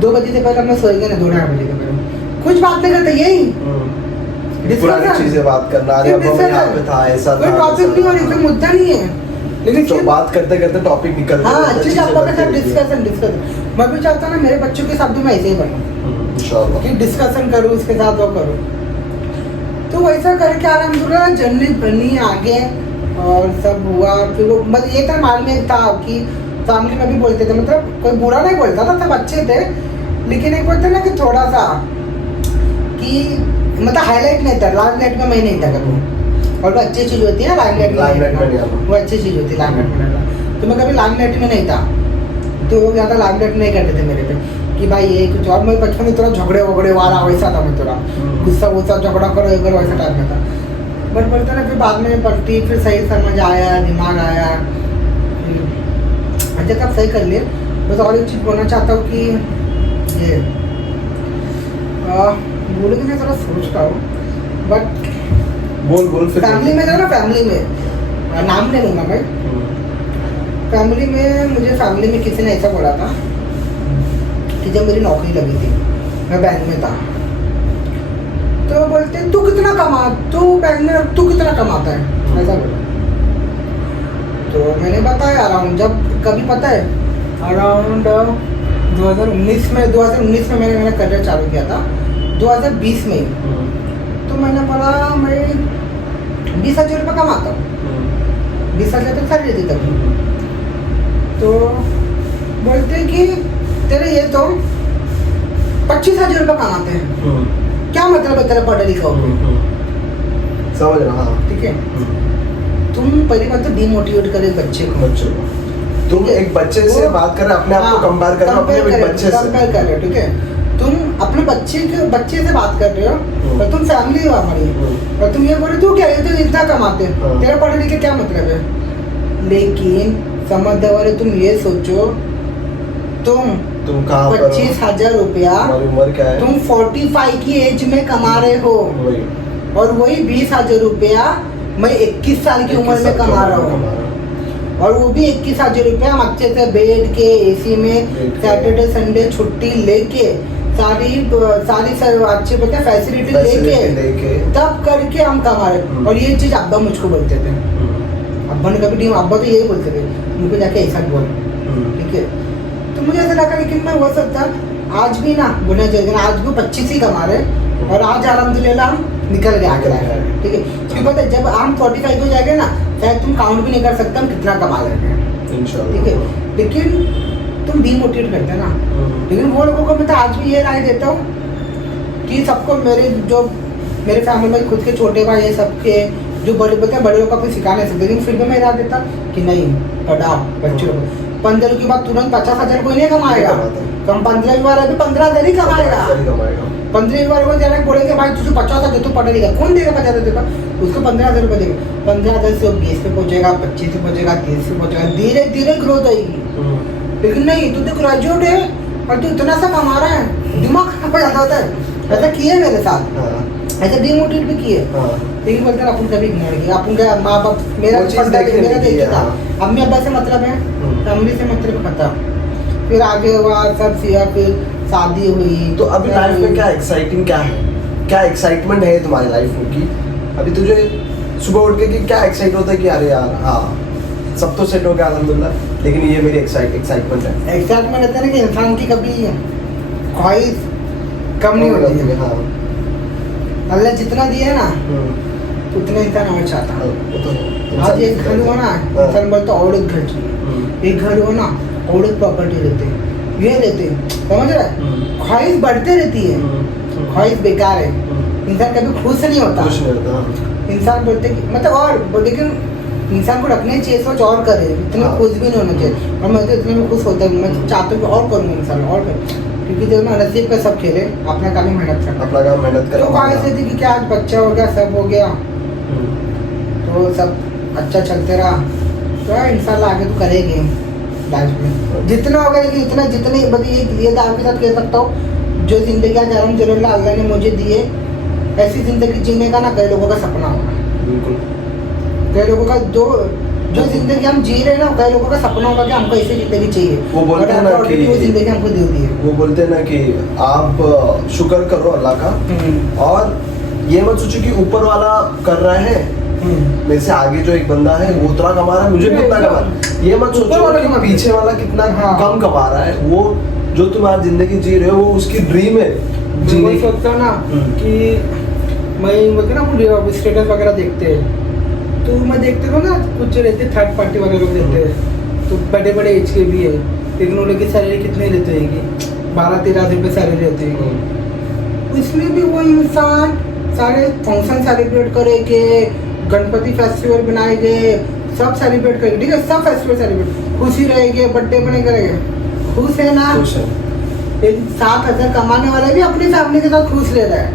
2 बजे से पहले हम सोएंगे ना, 2-2:30 बजे के पहले कुछ बात नहीं करते, यही पुरानी चीजें बात करना, अरे अब हम यहाँ पे था, ऐसा था, कोई टॉपिक नहीं हो रही, मुद्दा नहीं है, लेकिन तो बात करते करते टॉपिक निकलते हाँ रहते, अच्छी आपका के साथ डिस्कशन मैं भी चाहता हूँ ना मेरे बच्चों के साथ भी मैं ऐसे ही बनूँ, इंशाल्लाह कि डिस्कशन करूँ उसके साथ, वो करूँ। तो वैसा करके अलहमदुलिल्लाह जर्नी बनी आगे और सब हुआ। फिर वो मतलब ये था माल में था कि फैमिली में भी बोलते थे, मतलब कोई बुरा नहीं बोलता था, सब अच्छे थे, लेकिन एक बोलते ना कि थोड़ा सा कि मतलब हाईलाइट नहीं था, लाइमलाइट में मैं नहीं था कभी, और वो अच्छी चीज़ होती है लाइमलाइट में, वो अच्छी चीज़ होती है लाइमलाइट में रहना। तो मैं कभी लाइमलाइट में नहीं था, तो वो ज़्यादा लाइमलाइट नहीं करते थे मेरे पे कि भाई ये कुछ। और मैं बचपन में थोड़ा झगड़े वगड़े वाला वैसा था, मैं थोड़ा गुस्सा झगड़ा करो एक वैसा टाइप में था। बट बोलते ना फिर बाद में पढ़ती, फिर सही समझ आया, दिमाग आया, अच्छा तब सही कर लिए। बस और एक चीज़ बोलना चाहता हूँ कि ये बोलेंगे मैं थोड़ा सोच रहा हूँ, बट बोल फिर फैमिली में ना, फैमिली में नाम नहीं लूँगा मैं, फैमिली में मुझे फैमिली में किसी ने ऐसा बोला था कि जब मेरी नौकरी लगी थी, मैं बैंक में था, तो बोलते तू कितना बैंक में तू कितना कमाता है, ऐसा बोला। तो मैंने बताया अराउंड, जब कभी पता है अराउंड 2019 में मैंने मेरा करियर चालू किया था, 2020 में। तो मैंने बोला मैं 20,000 रुपये कमाता हूँ, 20,000 तक सैलरी थी तभी। तो बोलते कि तेरे ये तो 25,000 रुपये कमाते हैं, क्या मतलब है तेरा पढ़े लिखा हो? समझ रहा, ठीक है, तुम पहली बात तो डिमोटिवेट करे बच्चे को। तुम एक बच्चे से बात कर रहे, अपने आप को कंपेयर कर रहे हो अपने बच्चे से, कंपेयर कर रहे हो, ठीक है। तुम अपने बच्चे से बात कर रहे हो, और तुम फैमिली हो हमारी, और तुम ये बोल रहे तू क्या है, तो इतना कमाते हैं, तेरा पढ़े लिखे क्या मतलब है? लेकिन समझदार वाले तुम ये सोचो, तुम 25,000 रुपया उम्र क्या है, तुम 45 की एज में कमा रहे हो, और वही 20,000 रुपया मैं 21 साल की उम्र में कमा रहा हूँ, और वो भी 21,000 रुपया हम अच्छे से बैठ के एसी में सैटरडे संडे छुट्टी लेके सारी अच्छे बता फैसिलिटी लेके तब करके हम कमा रहे। और ये चीज़ अब्बा मुझको बोलते थे, अब्बा ने कभी नहीं, अब्बा तो यही बोलते थे मुझको जाके ऐसा बोल, ठीक है। तो मुझे ऐसा लगा लेकिन मैं हो सकता आज भी ना बोलना चाहिए, आज भी 25 ही कमा रहे, और आज अलहमदुलिल्लाह हम निकल गए आगे, ठीक है। क्योंकि पता है जब हम 45 हो जाएंगे ना, शायद तुम काउंट भी नहीं कर सकते हम कितना कमा रहे हैं, ठीक है। लेकिन तुम डीमोटिवेट करते ना, लेकिन वो लोगों को मैं तो आज भी ये राय देता हूँ कि सबको मेरे फैमिली में खुद के छोटे भाई है, सबके जो बड़े लोग को अपने सिखा नहीं सकते, लेकिन फिर भी मैं राय देता कि नहीं पढ़ाओ बच्चों को। 15 के बाद तुरंत 50,000 कोई नहीं कमाएगा, कम 15 बार अभी 15,000 ही कमाएगा। 15 बार को जाना बोलेंगे भाई तुझे 50,000 तू पढ़ लेगा, कौन देगा 50,000 देगा? उसको 15,000 रुपये देगा, 15,000 से 20 पे पहुंचेगा, 25 पे पहुंचेगा, 30 पे पहुंचेगा, धीरे धीरे ग्रोथ आएगी। लेकिन नहीं, तू तो ग्रेजुएट है और तू इतना सा कमा रहा है, दिमाग खराब हो जाता होता है। ऐसा किए मेरे साथ, ऐसा डिमोटिवेट भी किए, लेकिन बोलते हैं अपन कभी इग्नोर किया, अपन का माँ बाप मेरा देखा था, अम्मी अब्बा से मतलब है, फैमिली से मतलब पता। फिर आगे हुआ सब सिया, फिर शादी हुई। तो अभी लाइफ में क्या एक्साइटिंग क्या है, क्या एक्साइटमेंट है तुम्हारी लाइफ में की अभी तुझे सुबह उठ के कि क्या एक्साइट होता है कि अरे यार हाँ सब तो सेट हो गया अल्हम्दुलिल्लाह, लेकिन ये मेरी एक्साइटमेंट है। एक्साइटमेंट रहता है ना कि इंसान की कभी ख्वाहिश कम नहीं होती है। हाँ अल्लाह जितना दिया ना उतना इंसान और चाहता है। वो तो है। आज एक घर हो ना, इंसान बोलता और एक घर चाहिए, एक घर हो ना और एक प्रॉपर्टी लेते, ये लेते, समझ रहा है? ख्वाहिश बढ़ते रहती है, ख्वाहिश बेकार है, इंसान कभी खुश नहीं होता। खुश नहीं होता। इंसान बोलते कि मतलब और, लेकिन इंसान को रखने चाहिए सोच और करे, इतना हाँ। खुश भी नहीं होना चाहिए। और मैं तो इतने में खुश होता हूँ, मैं चाहता हूँ कि और करूँ इंसान और करूँ, क्योंकि देखो ना नसीब पे सब खेले, अपना काम ही मेहनत करना। अपना काम मेहनत तो ख्वाहिश थी कि क्या आज बच्चा हो गया, सब हो गया, तो सब अच्छा चलते रहा, तो यार इंसान आगे तो करेंगे लाइफ में जितना हो गया कि इतना, जितने बल्कि ये दाव के साथ कह सकता हूँ, जो जिंदगी आज अल्हम्दुलिल्लाह अल्लाह ने मुझे दी है, ऐसी जिंदगी जीने का ना कई लोगों का सपना होगा। बिल्कुल। कई लोगों का जो जिंदगी हम जी रहे हैं ना, कई लोगों का सपना होगा कि हमको ऐसी जिंदगी चाहिए। वो बोलते हैं ना कि वो जिंदगी हमको दे दी है। वो बोलते हैं ना कि आप शुक्र करो अल्लाह का, और ये मत सोचो कि ऊपर वाला कर रहा है, मेरे से आगे जो एक बंदा है वो उतना कमा रहा है, मुझे भी उतना कमा रहा है। ये मत सोचो कि पीछे वाला कितना कम कमा रहा है। वो जो तुम आज जिंदगी जी रहे हो वो उसकी ड्रीम है जीने की। सोचता ना कि मैं बोलते ना वो स्टेटस वगैरह देखते हैं, तो मैं देखते हूँ ना कुछ रहते थर्ड पार्टी वगैरह लोग देते हैं, तो बड़े बड़े एज के भी है, लेकिन उन लोग की सैलरी कितनी लेते हैं, 12-13 रुपये सैलरी रहती है। इसलिए भी वो इंसान सारे फंक्शन सेलिब्रेट करेंगे, गणपति फेस्टिवल बनाए गए, सब सेलिब्रेट करेंगे, ठीक है, सब फेस्टिवल सेलिब्रेट, खुशी रहेगी, बर्थडे बने करेंगे, खुश है ना। 7,000 कमाने वाला भी अपनी फैमिली के साथ खुश रह रहा है,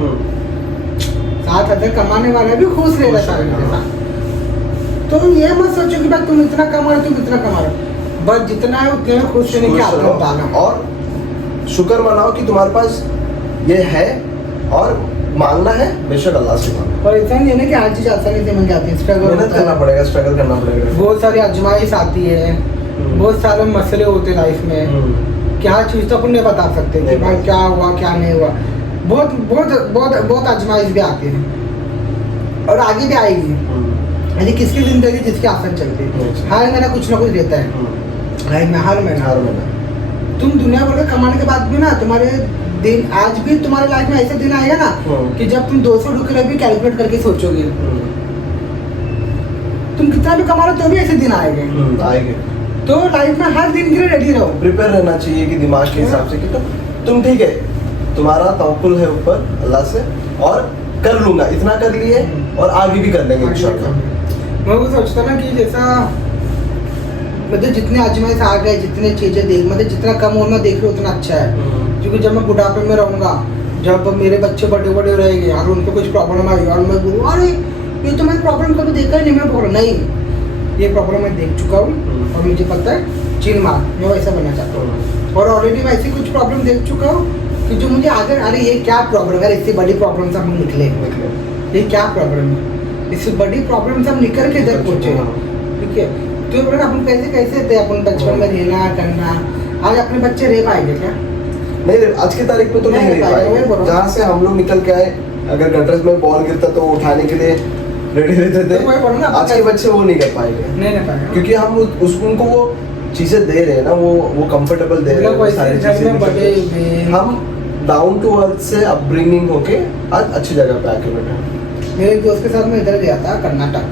7,000 कमाने वाला भी खुश रह रहा है फैमिली के साथ। तो ये मत सोचो कि भाई तुम इतना कमा रहे हो, तुम इतना कमा रहे हो, बस जितना है उतने में खुश रहने की आदत डालो, और शुक्र मनाओ कि तुम्हारे पास ये है, और मांगना है बेशक अल्लाह से मांगो। और ऐसा नहीं है ना कि हर चीज आसानी से मिल जाती है, मेहनत करना पड़ेगा, स्ट्रगल करना पड़ेगा, बहुत सारी आजमाइश आती है, बहुत सारे मसले होते हैं लाइफ में, क्या चीज तो अपन नहीं बता सकते कि भाई क्या हुआ क्या नहीं हुआ, बहुत बहुत बहुत बहुत आजमाइश भी आती है और आगे भी आएगी। यानी किसकी जिंदगी जिसकी आसान चलती है, हर महीना कुछ ना कुछ देता है, हर महीना तुम दुनिया भर का कमाने के बाद भी ना तुम्हारे दिन, आज भी तुम्हारे लाइफ में ऐसे दिन आएगा ना कि जब तुम 200 रुपये भी कैलकुलेट करके सोचोगे, तुम कितना भी कमा रहे हो तो भी ऐसे दिन आएंगे। तो लाइफ में हर दिन के लिए रेडी रहो, प्रिपेयर रहना चाहिए कि दिमाग के हिसाब से कि तुम ठीक है, तुम्हारा तवक्कुल है ऊपर अल्लाह से, और कर लूंगा, इतना कर लिए और आगे भी कर लेंगे इंशाल्लाह। मैं वो सोचता ना कि जैसा मतलब जितने आजमाइश आ गए, जितने चीजें देख, मतलब जितना कम उम्र देख रहे हो उतना अच्छा है, क्योंकि जब मैं बुढ़ापे में रहूंगा, जब मेरे बच्चे बड़े बड़े रहेंगे और उनको कुछ प्रॉब्लम आई और मैं बोलूँ अरे ये तो मैं प्रॉब्लम कभी देखा ही नहीं, मैं बोल नहीं ये प्रॉब्लम मैं देख चुका हूँ और मुझे पता है, चिन मार मैं वैसा बनना चाहता हूँ, और ऑलरेडी मैं ऐसी कुछ प्रॉब्लम देख चुका हूँ कि जो मुझे आगे, अरे ये क्या प्रॉब्लम है, इससे बड़ी प्रॉब्लम से हम निकले, ये क्या प्रॉब्लम है, इससे बड़ी प्रॉब्लम से हम निकल के इधर पहुंचे, ठीक है। तो बोला अपन कैसे थे, अपन बचपन में रहना करना, आज अपने बच्चे रह पाएंगे क्या? नहीं, आज की तारीख में तो नहीं रह पाएंगे। जहाँ से हम लोग निकल के आए, अगर गटर्स में बॉल गिरता तो उठाने के लिए रेडी रहते थे, आज के बच्चे वो नहीं कर पाएंगे, नहीं क्योंकि हम उनको वो चीजें दे रहे हैं ना, वो कंफर्टेबल दे रहे हैं, सारी चीजें हम डाउन टू अर्थ से अपब्रिंगिंग होके आज अच्छी जगह पे आके बैठे। मेरे एक दोस्त के साथ मैं इधर गया था, कर्नाटक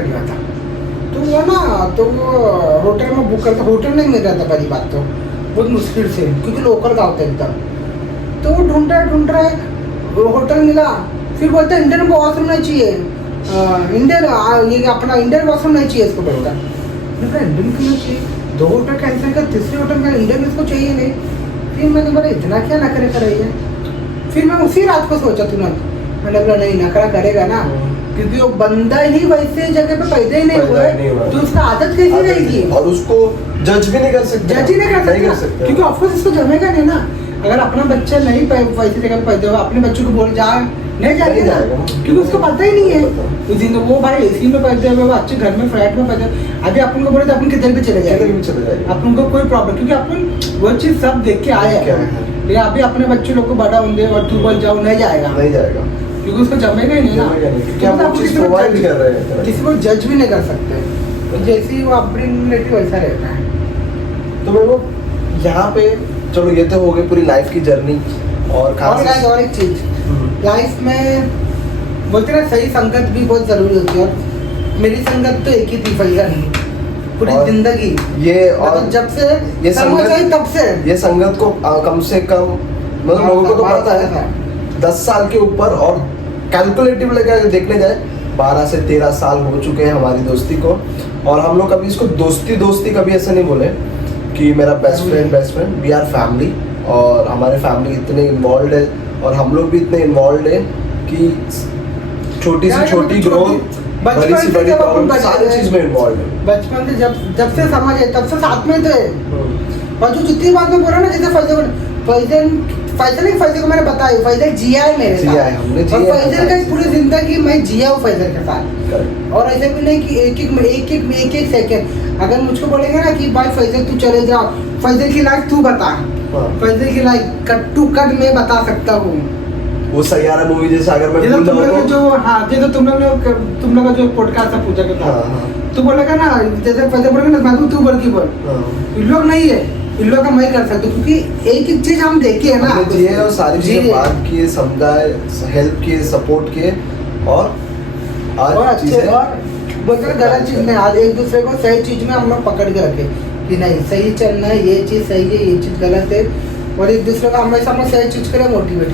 गया था, तो वो ना, तो वो होटल में बुक करता, होटल नहीं मिल रहा था, पहली बात तो बहुत मुश्किल से, क्योंकि लोकल गाँव था एकदम, तो वो ढूंढ रहा है, होटल मिला, फिर बोलता है इंडियन वॉशरूम नहीं चाहिए, इंडियन ये अपना इंडियन वॉशरूम नहीं चाहिए इसको, बोलता इंडियन क्यों नहीं चाहिए, 2 होटल कैंसिल कर, तीसरे होटल में इंडियन इसको चाहिए नहीं। फिर मैंने बोला इतना क्या नखरे कर रही है, फिर मैं उसी रात को सोचा तुरंत, मैंने बोला नहीं नखरा करेगा ना, क्योंकि वो बंदा ही वैसे जगह पे पैदा ही नहीं हुआ, तो उसका आदत कैसी रहेगी, और उसको जज भी नहीं कर सकते, क्योंकि ऑफकोर्स इसको जमेगा नहीं ना। अगर अपना बच्चा नहीं वैसी जगह पे पैदा हुआ, अपने बच्चों को बोल जा नहीं जाएगा ना, क्योंकि उसको पता ही नहीं है उस दिन वो भाई एसी में पैदा हुआ, अच्छे घर में फ्लैट में पैदा, अभी अपन को बोले तो अपन किधर भी चले जाएंगे, अपन को कोई प्रॉब्लम, क्योंकि अपन वो चीज सब देख के आए हैं। लेकिन अभी अपने बच्चे लोग को बड़ा होंगे और तू बोल जाओ, नहीं जाएगा क्योंकि उसको जमेगा ही नहीं ना, किसी को जज भी नहीं कर सकते, तो जैसी वो अपब्रिंग रहती वैसा रहता है। तो मैं वो यहाँ पे चलो ये तो हो गई पूरी लाइफ की जर्नी, और एक चीज लाइफ में बोलते ना सही संगत भी बहुत जरूरी होती है, और मेरी संगत तो एक ही थी भैया, पूरी जिंदगी ये, और मतलब जब से ये संगत, तब से ये संगत को कम से कम मतलब लोगों को तो पता है 10 साल के ऊपर, और कैलकुलेटिव लेकर देखने जाए 12 से 13 साल हो चुके हैं हमारी दोस्ती को, और हम लोग कभी इसको दोस्ती कभी ऐसा नहीं बोले कि मेरा best friend, we are family, और हमारे फैमिली इतने इन्वॉल्व है, और हम लोग भी इतने इन्वॉल्व है कि छोटी से छोटी ग्रोथ, बड़ी से बड़ी प्रॉब्लम, सारी चीज में इन्वॉल्व है। बचपन से जब से समझ है तब से साथ में थे, और जो जितनी बात में बोला ना, जैसे फैजल को मैंने बताया, फैजल जिया है मेरे साथ, और फैजल का पूरी जिंदगी मैं जिया हूँ फैजल के साथ, और ऐसे भी नहीं कि एक सेकंड अगर मुझको बोलेंगे ना कि भाई फैजल तू चले जा, फैजल की लाइफ तू बता, फैजल की लाइफ कट टू कट मैं बता सकता हूँ। वो सैयारा मूवी जैसे अगर मैं तुम लोग जो जैसे तुम लोग जो पॉडकास्ट से पूछा करता तू बोलेगा ना, जैसे फैजल बोलेगा ना तू बोल की बोल, इन लोग नहीं है, इन लोग का मैं कर सकता हूँ, क्योंकि एक ही चीज हम देखे है ना, जिए और सारी चीजें बात किए, समझाए, हेल्प किए, सपोर्ट किए, और आज चीजें बोलते हैं गलत चीज में, आज एक दूसरे को सही चीज में हम लोग पकड़ के रखे कि नहीं सही चलना है, ये चीज सही है, ये चीज गलत है, और एक दूसरे को हमेशा हम सही चीज के लिए मोटिवेट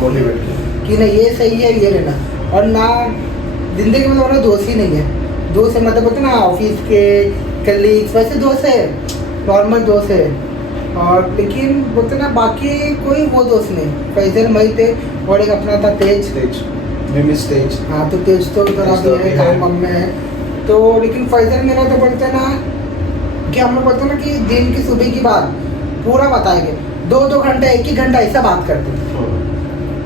कि नहीं ये सही है, ये लेना। और ना जिंदगी में तो दोस्त ही नहीं है, दोस्त है मतलब बोलते ना ऑफिस के कलीग्स वैसे दोस्त है, नॉर्मल दोस्त है, और लेकिन बोलते ना बाकी कोई वो दोस्त नहीं, फैजल मई थे, और एक अपना था तेज। हाँ तो तेज तो थोड़ा भी है, काम में है, तो लेकिन फैजल मेरा तो बोलते ना कि हम लोग बोलते ना कि दिन की सुबह की बात पूरा बताएंगे, 2-2 घंटे 1-1 घंटा ऐसा बात करते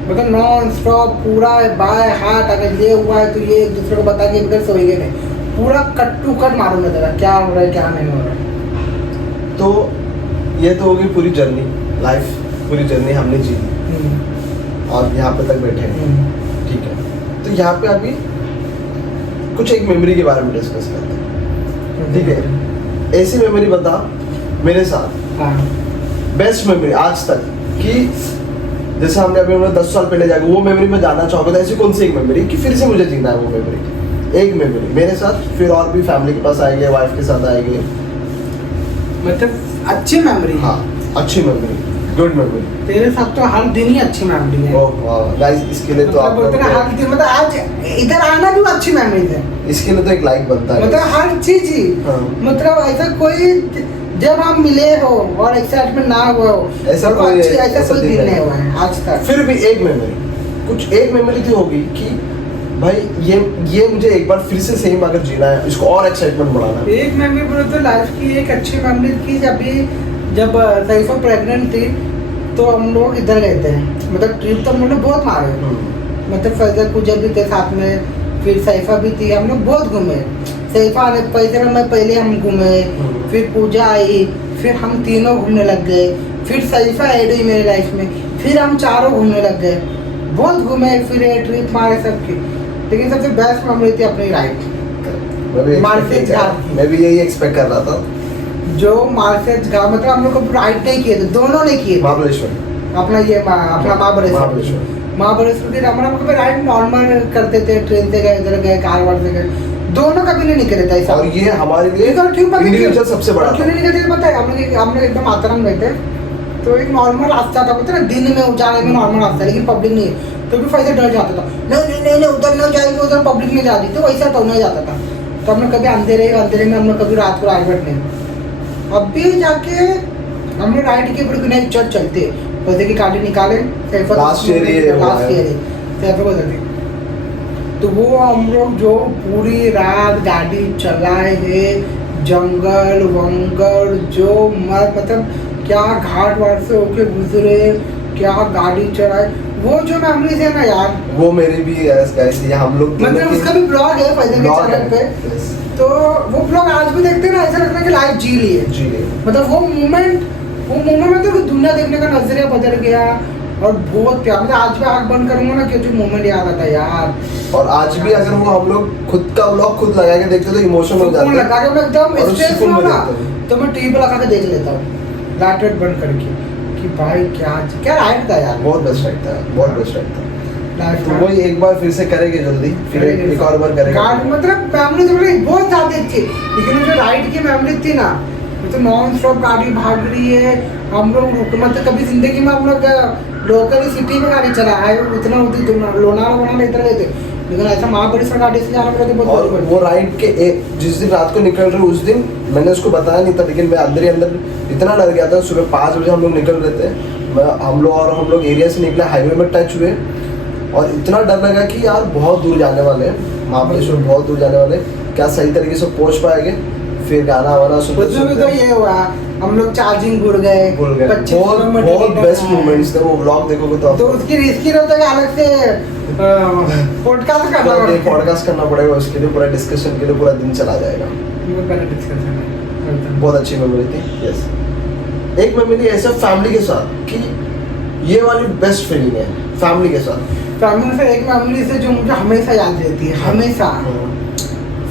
मतलब नॉन स्टॉप पूरा बाय हार्ट, अगर ये हुआ है तो ये एक दूसरे को बता के इधर सोएंगे नहीं, पूरा कट टू कट मालूम रहता क्या हो रहा है क्या नहीं हो रहा है। तो ये तो होगी पूरी जर्नी, लाइफ पूरी जर्नी हमने जी, और यहाँ पे तक बैठे हैं, ठीक है। तो यहाँ पे अभी कुछ एक मेमोरी के बारे में डिस्कस करते हैं, ठीक है। ऐसी मेमोरी बता मेरे साथ, बेस्ट मेमोरी आज तक कि जैसे हमने अभी 10 साल पहले जाके वो मेमोरी में जाना चाहोगे, तो ऐसी कौन सी एक मेमोरी कि फिर से मुझे जीना है वो मेमोरी, एक मेमोरी मेरे साथ, फिर और भी फैमिली के पास आएंगे, वाइफ के साथ आएंगे, मतलब अच्छी मेमोरी। हाँ अच्छी मेमोरी, गुड मेमोरी। तेरे साथ तो हर दिन ही अच्छी मेमोरी है। ओह वाह गाइस, इसके लिए तो आप बोलते हैं हर दिन, मतलब आज इधर आना भी अच्छी मेमोरी है, इसके लिए तो एक लाइक बनता है, मतलब हर चीज ही, मतलब ऐसा कोई जब हम मिले हो और एक्साइटमेंट ना हुआ हो, ऐसा कोई दिन नहीं हुआ है आज तक। फिर भी एक मेमोरी, कुछ एक मेमोरी तो होगी कि भाई ये मुझे एक बार फिर से सेम अगर जीना है, इसको और एक्साइटमेंट बढ़ाना है। एक मेमोरी बोले तो लाइफ की एक अच्छी मेमोरी थी, जब सैफा प्रेग्नेंट थी तो हम लोग इधर गए थे, मतलब ट्रिप तो हम लोग बहुत मारे, मतलब फैजल पूजा भी थे साथ में, फिर सैफा भी थी, हम लोग बहुत घूमे। सैफा आने फैजल में पहले हम घूमे, फिर पूजा आई, फिर हम तीनों घूमने लग गए, फिर सैफा ऐड हुई मेरी लाइफ में, फिर हम चारों घूमने लग गए, बहुत घूमे, फिर ट्रिप मारे सबकी। लेकिन सबसे बेस्ट मेमोरी थी अपनी राइड मार्केट घाट। मैं भी यही एक्सपेक्ट कर रहा था, जो मार्केट घाट, मतलब हम लोग को राइड नहीं किए थे, दोनों ने किए, महाबलेश्वर अपना ये अपना महाबलेश्वर की हम लोग राइड नॉर्मल करते थे, ट्रेन से गए, इधर गए, कार वार से गए, दोनों कभी नहीं निकले थे ऐसा। और ये हमारे लिए इंडिविजुअल सबसे बड़ा क्यों नहीं निकले पता है, हम लोग एकदम आतरम गए थे, तो एक नॉर्मल रास्ता था, पता है दिन में जाने में नॉर्मल रास्ता है, लेकिन पब्लिक नहीं है, तो भी फैजल डर जाता था, नहीं उधर न जाएंगे, उधर पब्लिक नहीं जाती, तो वैसा तो नहीं जाता था। तो हमने कभी अंधेरे में हम लोग कभी रात को राइड नहीं, अब भी जाके हमने राइड के ऊपर नहीं चढ़ चलते, वैसे की गाड़ी निकाले लास्ट ईयर को चलते, तो वो हम लोग जो पूरी रात गाड़ी चलाए है, जंगल वंगल जो मतलब क्या घाट वाट से होके गुजरे, क्या गाड़ी चलाए, वो जो मेमोरीज है ना यार, वो मेरे भी ऐसे हम लोग मतलब उसका भी ब्लॉग है फैजल के चैनल पे, तो वो ब्लॉग आज भी देखते हैं ना, ऐसा लगता है कि लाइफ जी ली है। मतलब वो मोमेंट में तो दुनिया देखने का नजरिया बदल गया, और बहुत प्यार, मतलब आज भी आँख बंद करूंगा ना कि जो मोमेंट याद आता है यार। और आज भी अगर वो हम लोग खुद का व्लॉग खुद लगा के देखते तो इमोशन हो जाता है, लगा के मैं एकदम और स्ट्रेस सुकून में में ना, देखते हैं। तो मैं टीवी पे लगा के देख लेता हूँ लाइट वाइट बंद करके, कि भाई क्या राइट था यार, बहुत बेस्ट राइट था, बहुत बेस्ट राइट था। लाइफ तो वही एक बार फिर से करेंगे जल्दी, फिर एक और बार करेंगे। मतलब फैमिली तो बहुत ज्यादा थी, लेकिन जो राइड की मेमोरी थी ना, तो नॉन स्टॉप गाड़ी भाग रही है, हम लोग मतलब कभी जिंदगी में हम लोग लोकल सिटी में गाड़ी चला है, उतना लोनावला इधर गए थे, लेकिन ऐसा महाबलेश्वर गाड़ी से जाना पड़ा था। और वो राइड के जिस दिन रात को निकल रहे उस दिन मैंने उसको बताया नहीं था, लेकिन मैं अंदर ही अंदर इतना डर गया था। सुबह 5 बजे हम लोग निकल रहे थे, हम लोग एरिया से निकले, हाईवे में टच हुए, और इतना डर लगा कि यार बहुत दूर जाने वाले हैं, महाबलेश्वर बहुत दूर जाने वाले, क्या सही तरीके से पहुंच पाएंगे। फिर गाना वाना सुनते तो ये हुआ, हम लोग चार्जिंग भूल गए। बहुत बेस्ट मोमेंट्स थे, वो व्लॉग देखोगे तो उसकी रिस्की रहता है, अलग से पॉडकास्ट करना पड़ेगा उसके लिए, पूरा डिस्कशन के लिए पूरा दिन चला जाएगा। बहुत अच्छी मेमोरी थी। यस, एक मेमोरी ऐसा फैमिली के साथ कि ये वाली बेस्ट फीलिंग है फैमिली के साथ। फैमिली से एक मेमोरी से जो मुझे हमेशा याद रहती है, हमेशा,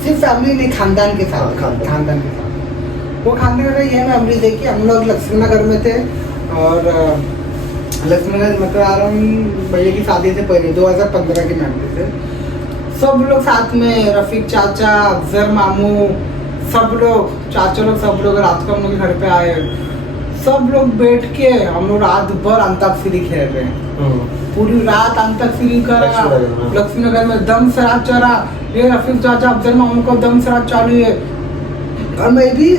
सिर्फ फैमिली नहीं, खानदान के साथ, खानदान के साथ। वो खानदान का ये मेमोरी है कि हम लोग लक्ष्मीनगर में थे, और लक्ष्मीनगर मतलब आ रहा हूँ भैया की शादी से पहले 2015 की मेमोरी थे। सब लोग साथ में, रफीक चाचा, अफजर मामू, सब लोग, चाचा लोग, सब लोग रात को हम लोग के घर पे आए, सब लोग बैठ के हम लोग रात भर अंताक्षरी खेल रहे हैं, पूरी रात अंताक्षरी करा, लक्ष्मीनगर में दम शराब चढ़ा, ये रफीक चाचा, अफजल मामू को दम शराब चालू है, और मैं भी,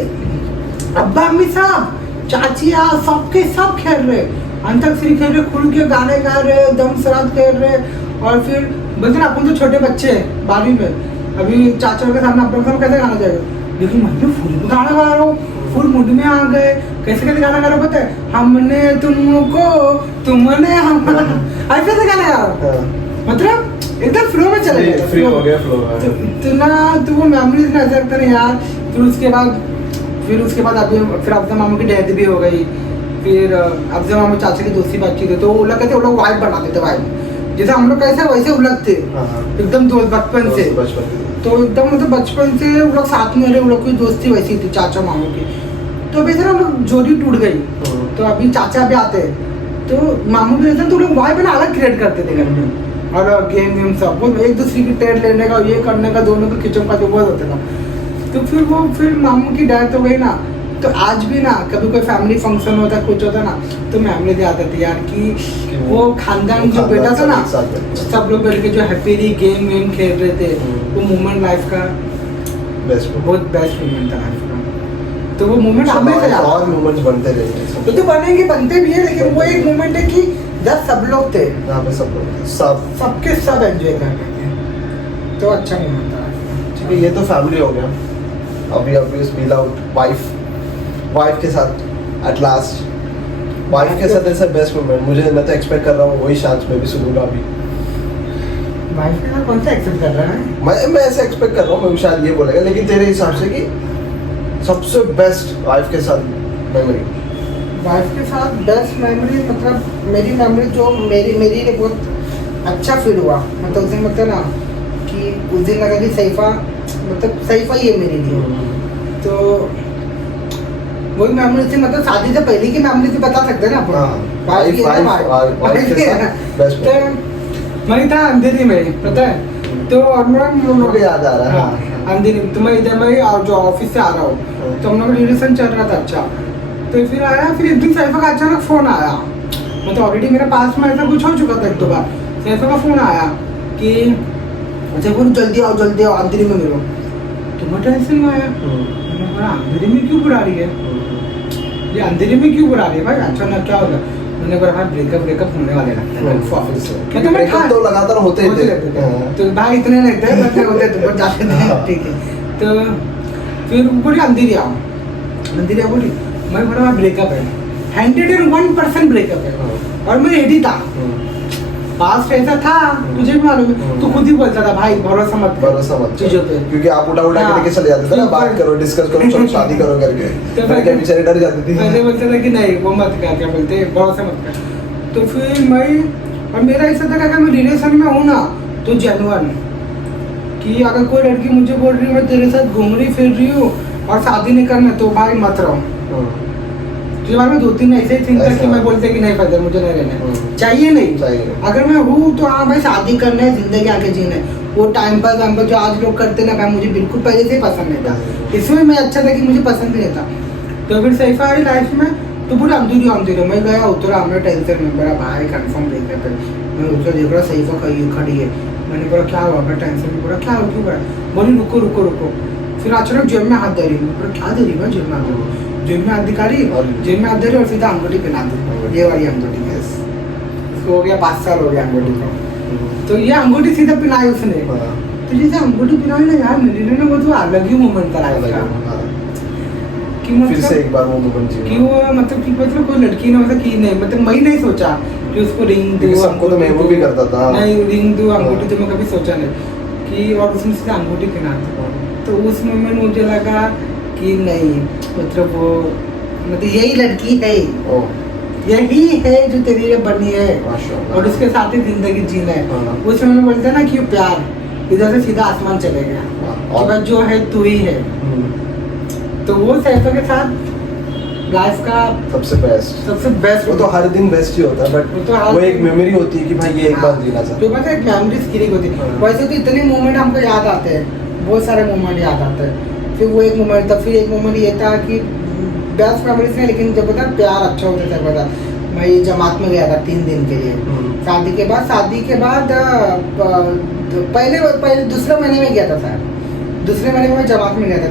अब्बा अम्मी साहब, चाचिया, सबके सब खेल रहे, अंताक्षरी खेल रहे, खुल के गाने गा रहे, दम शराब खेल रहे। और फिर बोलते ना, अपन तो छोटे बच्चे 12वीं में, अभी चाचा के सामने अपन सब कैसे गाना जाएगा, लेकिन मैं फुल गाना गा रहा हूँ, फुल मूड में आ गए। कैसे गाना गा रहा पता है, हमने तुमको, तुमने हम, ऐसे से गाना गा रहा हूँ, मतलब एकदम फ्लो में चले गए, फ्री हो गया फ्लो में। इतना तो वो मेमोरीज में ऐसा लगता है यार। फिर उसके बाद अभी फिर अफजल मामू की डेथ भी हो गई, फिर अफजल मामू चाचा की दोस्ती बातचीत है, तो वो लोग कहते वो लोग वाइब बनाते थे, वाइब जैसे हम लोग कैसे वैसे वो लोग थे एकदम दोस्त बचपन से, तो एकदम मतलब बचपन से वो लोग साथ में रहे, वो लोग की दोस्ती वैसी थी चाचा मामू की। तो अभी हम लोग जोड़ी टूट गई, तो अभी चाचा भी आते हैं, तो मामू भी रहते हैं, तो लोग वाइब ना अलग क्रिएट करते थे घर में, और गेम वेम सब वो एक दूसरे की टेट लेने का, ये करने का, दोनों का किचन का जो बहुत होता था। तो फिर मामू की डेथ हो गई ना, तो आज भी ना कभी कोई फैमिली फंक्शन होता, कुछ होता ना, तो मेमोरी याद आती यार कि वो खानदान जो बेटा था ना, सब लोग बैठ के जो हैप्पीली गेम वेम खेल रहे थे, वो मोमेंट लाइफ का बहुत बेस्ट मोमेंट था लाइफ का। तो वो मोमेंट हमेशा याद, और मोमेंट्स बनते रहेंगे, तो बनेंगे, बनते भी है, लेकिन वो एक मोमेंट है कि जब सब लोग थे, यहाँ पे सब लोग सबके सब एंजॉय कर रहे थे, तो अच्छा मोमेंट था। ठीक है, ये तो फैमिली हो गया। अभी मील आउट वाइफ के साथ, एट लास्ट वाइफ के साथ ऐसा बेस्ट मोमेंट मुझे, मैं तो एक्सपेक्ट कर रहा हूँ वही शांत में भी सुनूंगा अभी। वाइफ के साथ कौन सा एक्सेप्ट कर रहा है? मैं ऐसे एक्सपेक्ट कर रहा हूँ, मैं शायद ये बोलेगा, लेकिन तेरे हिसाब से कि सबसे बेस्ट वाइफ के साथ मेमोरी? वाइफ के साथ बेस्ट मेमोरी मतलब मेरी मेमोरी जो मेरी बहुत अच्छा फील हुआ, मतलब उस दिन मतलब ना कि उस दिन लगा कि सैफा मतलब सैफा ही है मेरे लिए, तो वही मेमोरी थी, मतलब शादी से पहले की मेमोरी थी, बता सकते हैं ना अपन। मैं था अंधेरी में, पता है, तो मुझे याद आ रहा है अंधेरी, तो मैं इधर में जो ऑफिस से आ रहा हूँ, तो हम लोग रिलेशन चल रहा था अच्छा, तो फिर आया, फिर एक दिन सैफा का अचानक फोन आया, मतलब ऑलरेडी मेरे पास में ऐसा कुछ हो चुका था एक दो बार, सैफा का फोन आया कि अच्छा बोलो जल्दी आओ अंधेरी में मिलो, तो मैं टेंशन में आया, मैंने बोला अंधेरी में क्यों बुला रही है, ये अंधेरी में क्यों बुला रही है भाई, अच्छा ना क्या होगा, मैंने बोला भाई ब्रेकअप होने वाले लगता है, ब्रेकअप तो लगातार होते ही थे, तो भाई इतने लगते हैं बच्चे होते तो बहुत जाते थे, ठीक है, तो फिर बोली अंधेरी आओ बोली, मैं बोला ब्रेकअप 101% ब्रेकअप है। और मैं रेडी था, पास्ट ऐसा था, तुझे भी मालूम है, तू खुद ही बोलता था भाई भरोसा मत चीजों पे, क्योंकि आप उठा के लेके चले जाते थे ना, बात करो, डिस्कस करो, चलो शादी करो करके, तो मैं बेचारे डर जाती थी। पहले बोलते थे कि नहीं वो मत कर, क्या बोलते भरोसा मत कर। तो फिर मैं, और मेरा ऐसा था कि अगर मैं रिलेशन में हूँ ना तो जेन्युइन, कि अगर कोई लड़की मुझे बोल रही है मैं तेरे साथ घूम रही फिर रही हूँ और शादी नहीं करना, तो भाई मत रहो। तो बार में 2-3 ऐसे थिंक था कि मैं बोलते कि नहीं फैजल मुझे नहीं रहना चाहिए, नहीं अगर मैं हूँ तो हाँ भाई शादी करना है, जिंदगी आगे जीना है। वो टाइम पास जो आज लोग करते ना भाई, मुझे बिल्कुल पहले से पसंद नहीं था। इसमें मैं अच्छा था कि मुझे पसंद नहीं था। तो फिर सैफा आई लाइफ में, तो पूरा अंधेरी मैं गया उतरा, हमें टेंशन में मेरा भाई कंफर्म देख रहे थे, मैं उतर देख रहा सैफा खड़ी है। मैंने बोला क्या हुआ, मैं टेंशन में बोला क्या हो क्यों करा, बोली रुको। फिर अचानक जेब में हाथ दे रही, बोला क्या दे रही, मैं जेब में हाथ, जेब में हाथ दिखा रही, जेब में हाथ दे रही और सीधा अंगूठी पहना दी, ये वाली अंगूठी। इसको हो गया 5 साल हो गया अंगूठी को। तो ये अंगूठी सीधा पहनाई उसने। तो जैसे अंगूठी पहनाई ना यार, मेरे लिए ना वो तो अलग ही मोमेंट था लाइफ का, कि मतलब फिर से एक बार वो मोमेंट कि वो मतलब कि मतलब कोई लड़की ने मतलब की नहीं, मतलब मैं नहीं सोचा कि उसको रिंग दूँ, सबको तो मैं वो भी करता था, नहीं रिंग दूँ अंगूठी, तो मैं कभी सोचा नहीं कि, और उसने सीधा अंगूठी पहनाता। तो उस मोमेंट मुझे लगा कि नहीं मतलब वो मतलब यही लड़की है, यही है जो तेरे लिए बनी है और उसके साथ ही जिंदगी जीना है। उस समय बोलते हैं ना कि प्यार इधर से सीधा आसमान चले गया, कि बस जो है तू ही है। तो वो सैफा के साथ लाइफ का सबसे बेस्ट, वो तो हर दिन बेस्ट ही होता है, बट वो एक मेमोरी होती है कि भाई ये एक बार जीना चाहिए, तो मतलब एक मेमोरीज क्रिएट होती है। वैसे तो इतने मोमेंट हमको याद आते हैं, बहुत सारे मोमेंट याद आते हैं। फिर वो एक मोमेंट था, फिर एक मोमेंट ये था कि बेस्ट मेमोरीज नहीं, लेकिन जब पता प्यार अच्छा होता था, पता मैं जमात में गया था 3 दिन के लिए, शादी के बाद पहले दूसरे महीने में गया था शायद, दूसरे महीने में मैं जमात में गया था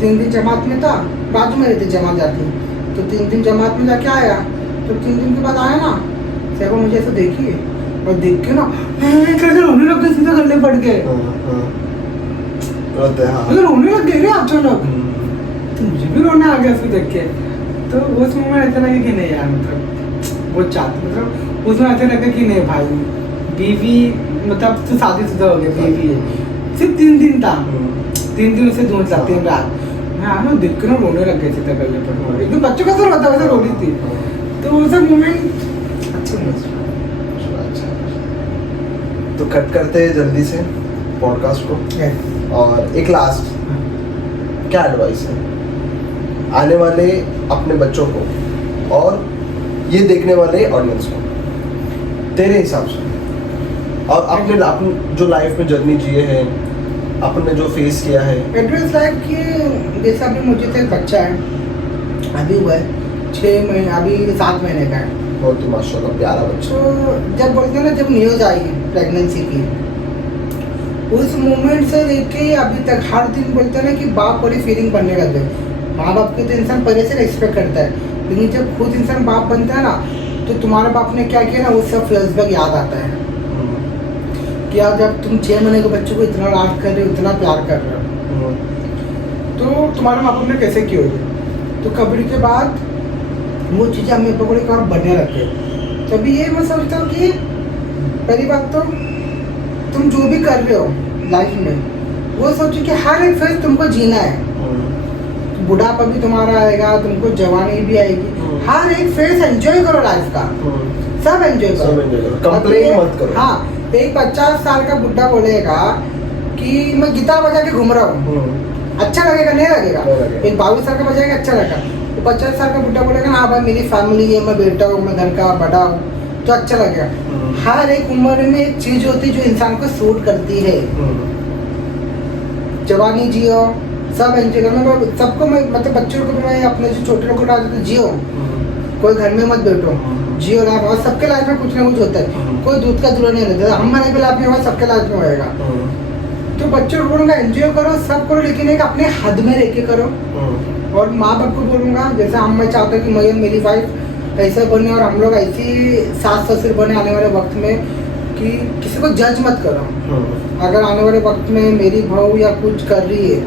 3 दिन जमात में था, बाजू में रहती जमात जाती, तो 3 दिन जमात में जाके आया। तो 3 दिन के बाद आया ना, सैफा मुझे ऐसे देखी और देख के ना कैसे रोने लग गए, सीधा गले पड़ गए, रोने लग गए अचानक, तो मुझे भी रोना आ गया उसको देख के। तो उस मोमेंट ऐसा लगा कि नहीं यार, मतलब वो चाहती, मतलब उसमें ऐसा लगा कि नहीं भाई बीवी, मतलब तू शादीशुदा हो गया, बीवी है, सिर्फ 3 दिन था, 3 दिन से दूर था, 3 रात। हाँ ना देख के ना रोने लग गए थे गले पर, एकदम बच्चों का तो रोता वैसे रो रही थी। तो वो सब मोमेंट अच्छा। तो कट करते हैं जल्दी से पॉडकास्ट को, और एक लास्ट क्या एडवाइस है आने वाले अपने बच्चों को और ये देखने वाले ऑडियंस को तेरे हिसाब से, और अपने जो लाइफ में जर्नी जिए हैं, आपने जो फेस किया है? एडवाइस लाइफ की, जैसे अभी मुझे तो एक बच्चा है, अभी हुआ है 6 महीने, अभी 7 महीने का है, बहुत ही माशाल्लाह प्यारा बच्चा। तो जब बोलते हैं ना, जब न्यूज़ आई प्रेगनेंसी की, उस मोमेंट से लेके अभी तक हर दिन बोलते हैं ना कि बाप वाली फीलिंग बनने लग गई। माँ बाप की तो इंसान पहले से रिस्पेक्ट करता है, लेकिन जब खुद इंसान बाप बनता है ना, तो तुम्हारे बाप ने क्या किया ना, वो सब फ्लैशबैक याद आता है कि यार जब तुम 6 महीने के बच्चे को इतना लाड कर रहे हो, इतना प्यार कर रहे हो, तो तुम्हारे माँ बाप ने कैसे की होगी। तो कब्र के बाद वो चीज़ें हमें पकड़े का बनने लगते। तभी ये मैं सोचता हूँ कि पहली बात तो तुम जो भी कर रहे हो लाइफ में, वो सोचो कि हर एक फेज तुमको जीना है। बुढ़ापा भी तुम्हारा आएगा, तुमको जवानी भी आएगी, हर एक फेज एंजॉय करो लाइफ का, सब एंजॉय करो, कंप्लेन मत करो। हाँ, एक 50 साल का बुढ़ा बोलेगा कि मैं गिटार बजा के घूम रहा हूँ, अच्छा लगेगा? नहीं लगेगा। एक 22 साल का बजाएगा, अच्छा लगेगा। तो 50 साल का बुढ़ा बोलेगा हाँ भाई मेरी फैमिली है, मैं बेटा हूँ, मैं घर का बड़ा हूँ, तो अच्छा लगेगा। हर एक उम्र में एक चीज होती है जो इंसान को सूट करती है। जवानी जियो, सब एंजॉय करो। सबको मैं मतलब बच्चों को मैं अपने जो छोटे लोग को डाल देता, जियो, कोई घर में मत बैठो, जियो लाइफ। और सबके लाइफ में कुछ ना कुछ होता है, कोई दूध का दूल्हा नहीं रहता। हमारे भी लाइफ में होगा, सबके लाइफ में होएगा। तो बच्चों को बोलूँगा एंजॉय करो, सब करो, लेकिन एक अपने हद में रह के करो। और माँ बाप को बोलूँगा, जैसे हम मैं चाहता हूँ कि मैं मेरी वाइफ ऐसा बने और हम लोग ऐसी सास ससुर बने आने वाले वक्त में, कि किसी को जज मत करो। अगर आने वाले वक्त में मेरी बहू या कुछ कर रही है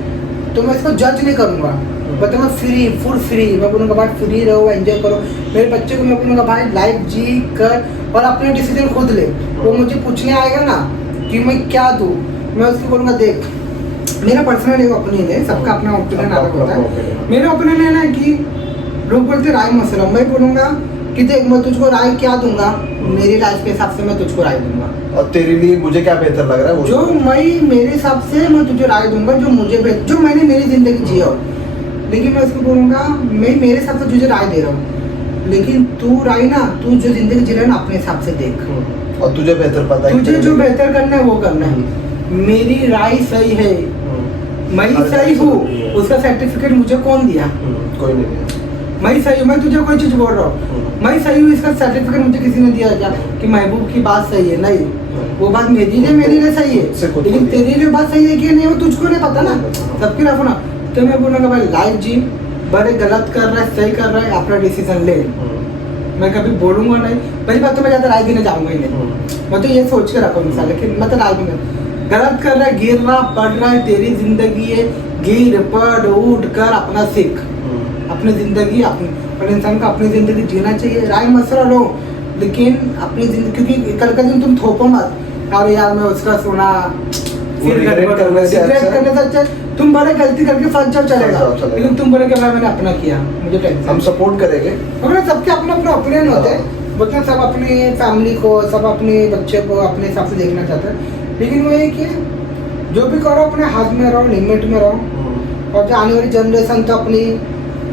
तो मैं इसको जज नहीं करूँगा, मतलब मैं फ्री, फुल फ्री, मैं बोलूँगा भाई फ्री रहो, एंजॉय करो। मेरे बच्चे को मैं बोलूँगा भाई लाइफ जी कर और अपने डिसीजन खुद ले। वो मुझे पूछने आएगा ना कि मैं क्या दूँ, मैं उसको बोलूँगा देख, मेरा पर्सनल एक ओपिनियन है, सबका अपना ओपिनियन अलग होता है। मेरा ओपिनियन है ना कि लोग बोलते राय मसला, मैं बोलूँगा कि देख मैं तुझको राय क्या दूंगा, मेरी लाइफ के हिसाब से मैं तुझको राय दूंगा। और तेरे लिए मुझे क्या बेहतर लग रहा है वो जो मैं मेरे हिसाब से मैं तुझे राय दूंगा, जो मुझे जो मैंने मेरी जिंदगी जी हो। लेकिन मैं उसको बोलूँगा मैं मेरे हिसाब से तुझे राय दे रहा हूँ, लेकिन तू राय ना, तू जो जिंदगी जी रहा है ना अपने हिसाब से देख, और तुझे बेहतर पता है, तुझे जो बेहतर करना है वो करना है। मेरी राय सही है, मैं सही हूँ, उसका सर्टिफिकेट मुझे कौन दिया? कोई नहीं। मैं सही हूँ, मैं तुझे कोई चीज बोल रहा हूँ, मैं सही हूँ, इसका सर्टिफिकेट मुझे किसी ने दिया क्या कि महबूब की बात सही है? नहीं, वो बात मेरी लिए सही है, लेकिन तेरी लिए बात सही है कि नहीं वो तुझको नहीं पता ना, सबकी रखो ना। तो मैं बोलूँगा भाई लाइफ जी, बड़े गलत कर रहा है, सही कर रहा है, अपना डिसीजन ले। मैं कभी बोलूँगा नहीं, पहली बात तो मैं ज़्यादा राय देने जाऊँगा ही नहीं, मैं तो ये सोच के रखा मिसाल, लेकिन मैं तो राय भी नहीं। गलत कर रहा है, गिर रहा पड़ रहा है, तेरी जिंदगी है, गिर पड़ उठ कर अपना सीख, अपनी जिंदगी अपनी, और इंसान को अपनी जिंदगी जीना चाहिए। राय मसला लो, लेकिन अपनी जिंदगी, क्योंकि कल का दिन तुम थोपो मत, अरे यार मैं उसका सुना, फिर रिग्रेट करने से अच्छा तुम बड़े गलती करके फंस जाओ चलेगा, लेकिन तुम बोले कि भाई मैंने अपना किया, मुझे टेंशन। हम सपोर्ट करेंगे, मतलब सबके अपना अपना ओपिनियन होते हैं, मतलब सब अपनी फैमिली को, सब अपने बच्चे को अपने हिसाब से देखना चाहते हैं, लेकिन वो ये कि जो भी करो अपने हाथ में रहो, लिमिट में रहो। और जो आने वाली जनरेशन तो अपनी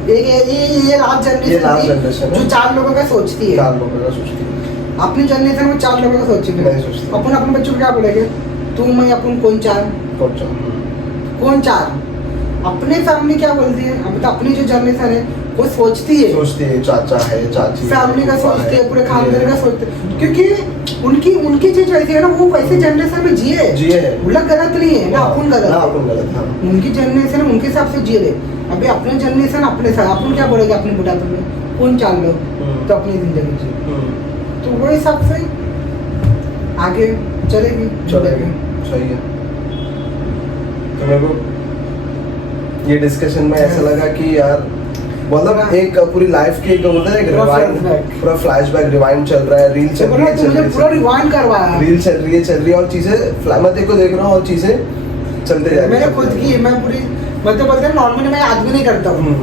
ये लास्ट जनरेशन जो 4 लोगों का सोचती है, 4 लोगों का सोचती है, अपनी जनरेशन में 4 लोगों का सोचती है। अपन अपने बच्चों को क्या बोलेंगे, तू मैं अपन कौन 4 कौन 4? अपने फैमिली क्या बोलती है, अब तो अपनी जो जनरेशन है वो सोचती है चाचा है, चाची, फैमिली का सोचते है, पूरे खानदान का सोचते हैं, क्योंकि उनकी चीज वैसी है ना, वो वैसे जनरेशन में जिए उल्लग गलत नहीं है ना, अपन गलत। उनकी जनरेशन उनके हिसाब से जिए रहे, अभी अपने जनरेशन अपने साथ, अपन क्या बोलेंगे अपने बुढ़ापे में, कौन 4 लोग तो अपनी जिंदगी जी, तो वो हिसाब से आगे चलेगी। सही है। तो मेरे को ये डिस्कशन में ऐसा लगा कि यार मतलब एक पूरी लाइफ की एक होता है एक रिवाइंड, पूरा फ्लैशबैक रिवाइंड चल रहा है, रील चल रही है, पूरा रिवाइंड करवाया, रील चल रही है और चीजें मैं देखो देख रहा हूँ और चीजें चलते जा रही है। मैं खुद की मैं पूरी मतलब बोलते हैं नॉर्मली मैं आज भी नहीं करता हूँ,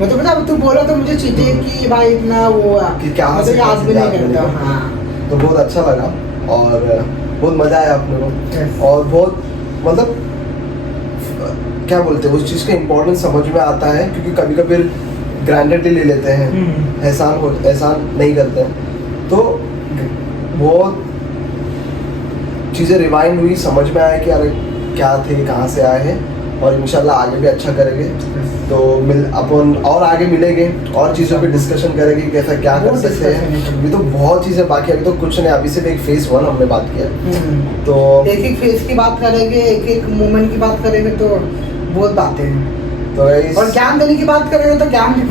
मतलब पता तू बोला तो मुझे चीजें कि भाई इतना वो कि क्या मतलब आज भी नहीं करता। हाँ तो बहुत अच्छा लगा और बहुत मजा आया अपने को, और बहुत मतलब क्या बोलते हैं उस चीज़ का इम्पोर्टेंस समझ में आता है, क्योंकि कभी कभी ग्रांटेडली ले लेते हैं, एहसान नहीं करते हैं, तो बहुत चीज़ें रिवाइंड हुई, समझ में आया कि अरे क्या थे, कहाँ से आए हैं, और इंशाल्लाह आगे भी अच्छा करेंगे। तो अपन और आगे मिलेंगे और चीज़ों पे डिस्कशन करेंगे, कैसा क्या कर सकते हैं। अभी तो बहुत चीज़ें बाकी, अभी तो कुछ नहीं, अभी सिर्फ एक फेज 1 हमने बात किया, तो एक फेज की बात करेंगे, एक मोमेंट की बात करेंगे, तो बहुत बातें हैं। तो और ज्ञान देने की बात करेंगे तो ज्ञान भी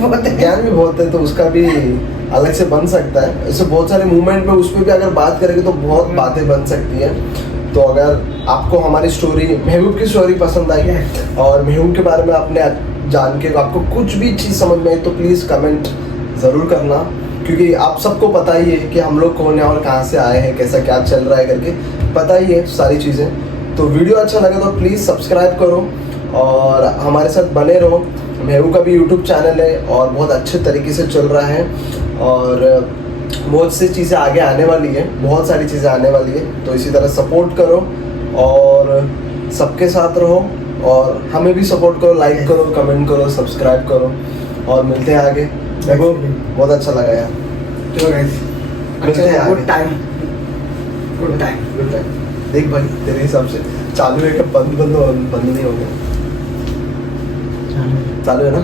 बहुत है, तो उसका भी अलग से बन सकता है। ऐसे बहुत सारे मूवमेंट में उस पर भी अगर बात करेंगे तो बहुत बातें बन सकती हैं। तो अगर आपको हमारी स्टोरी, महबूब की स्टोरी पसंद आई और महबूब के बारे में आपने जान के आपको कुछ भी चीज़ समझ में आई, तो प्लीज़ कमेंट ज़रूर करना, क्योंकि आप सबको पता ही है कि हम लोग कौन है और कहाँ से आए हैं, कैसा क्या चल रहा है करके पता ही है सारी चीज़ें। तो वीडियो अच्छा लगे तो प्लीज़ सब्सक्राइब करो और हमारे साथ बने रहो। महबूब का भी यूट्यूब चैनल है और बहुत अच्छे तरीके से चल रहा है, और बहुत सी चीज़ें आगे आने वाली है, बहुत सारी चीज़ें आने वाली है। तो इसी तरह सपोर्ट करो और सबके साथ रहो, और हमें भी सपोर्ट करो, लाइक करो, कमेंट करो, सब्सक्राइब करो, और मिलते हैं आगे। देखो बहुत अच्छा लगा यार, मिलते हैं गुड टाइम। देख भाई तेरे हिसाब से चालू है कि बंद नहीं हो गया? चालू है ना?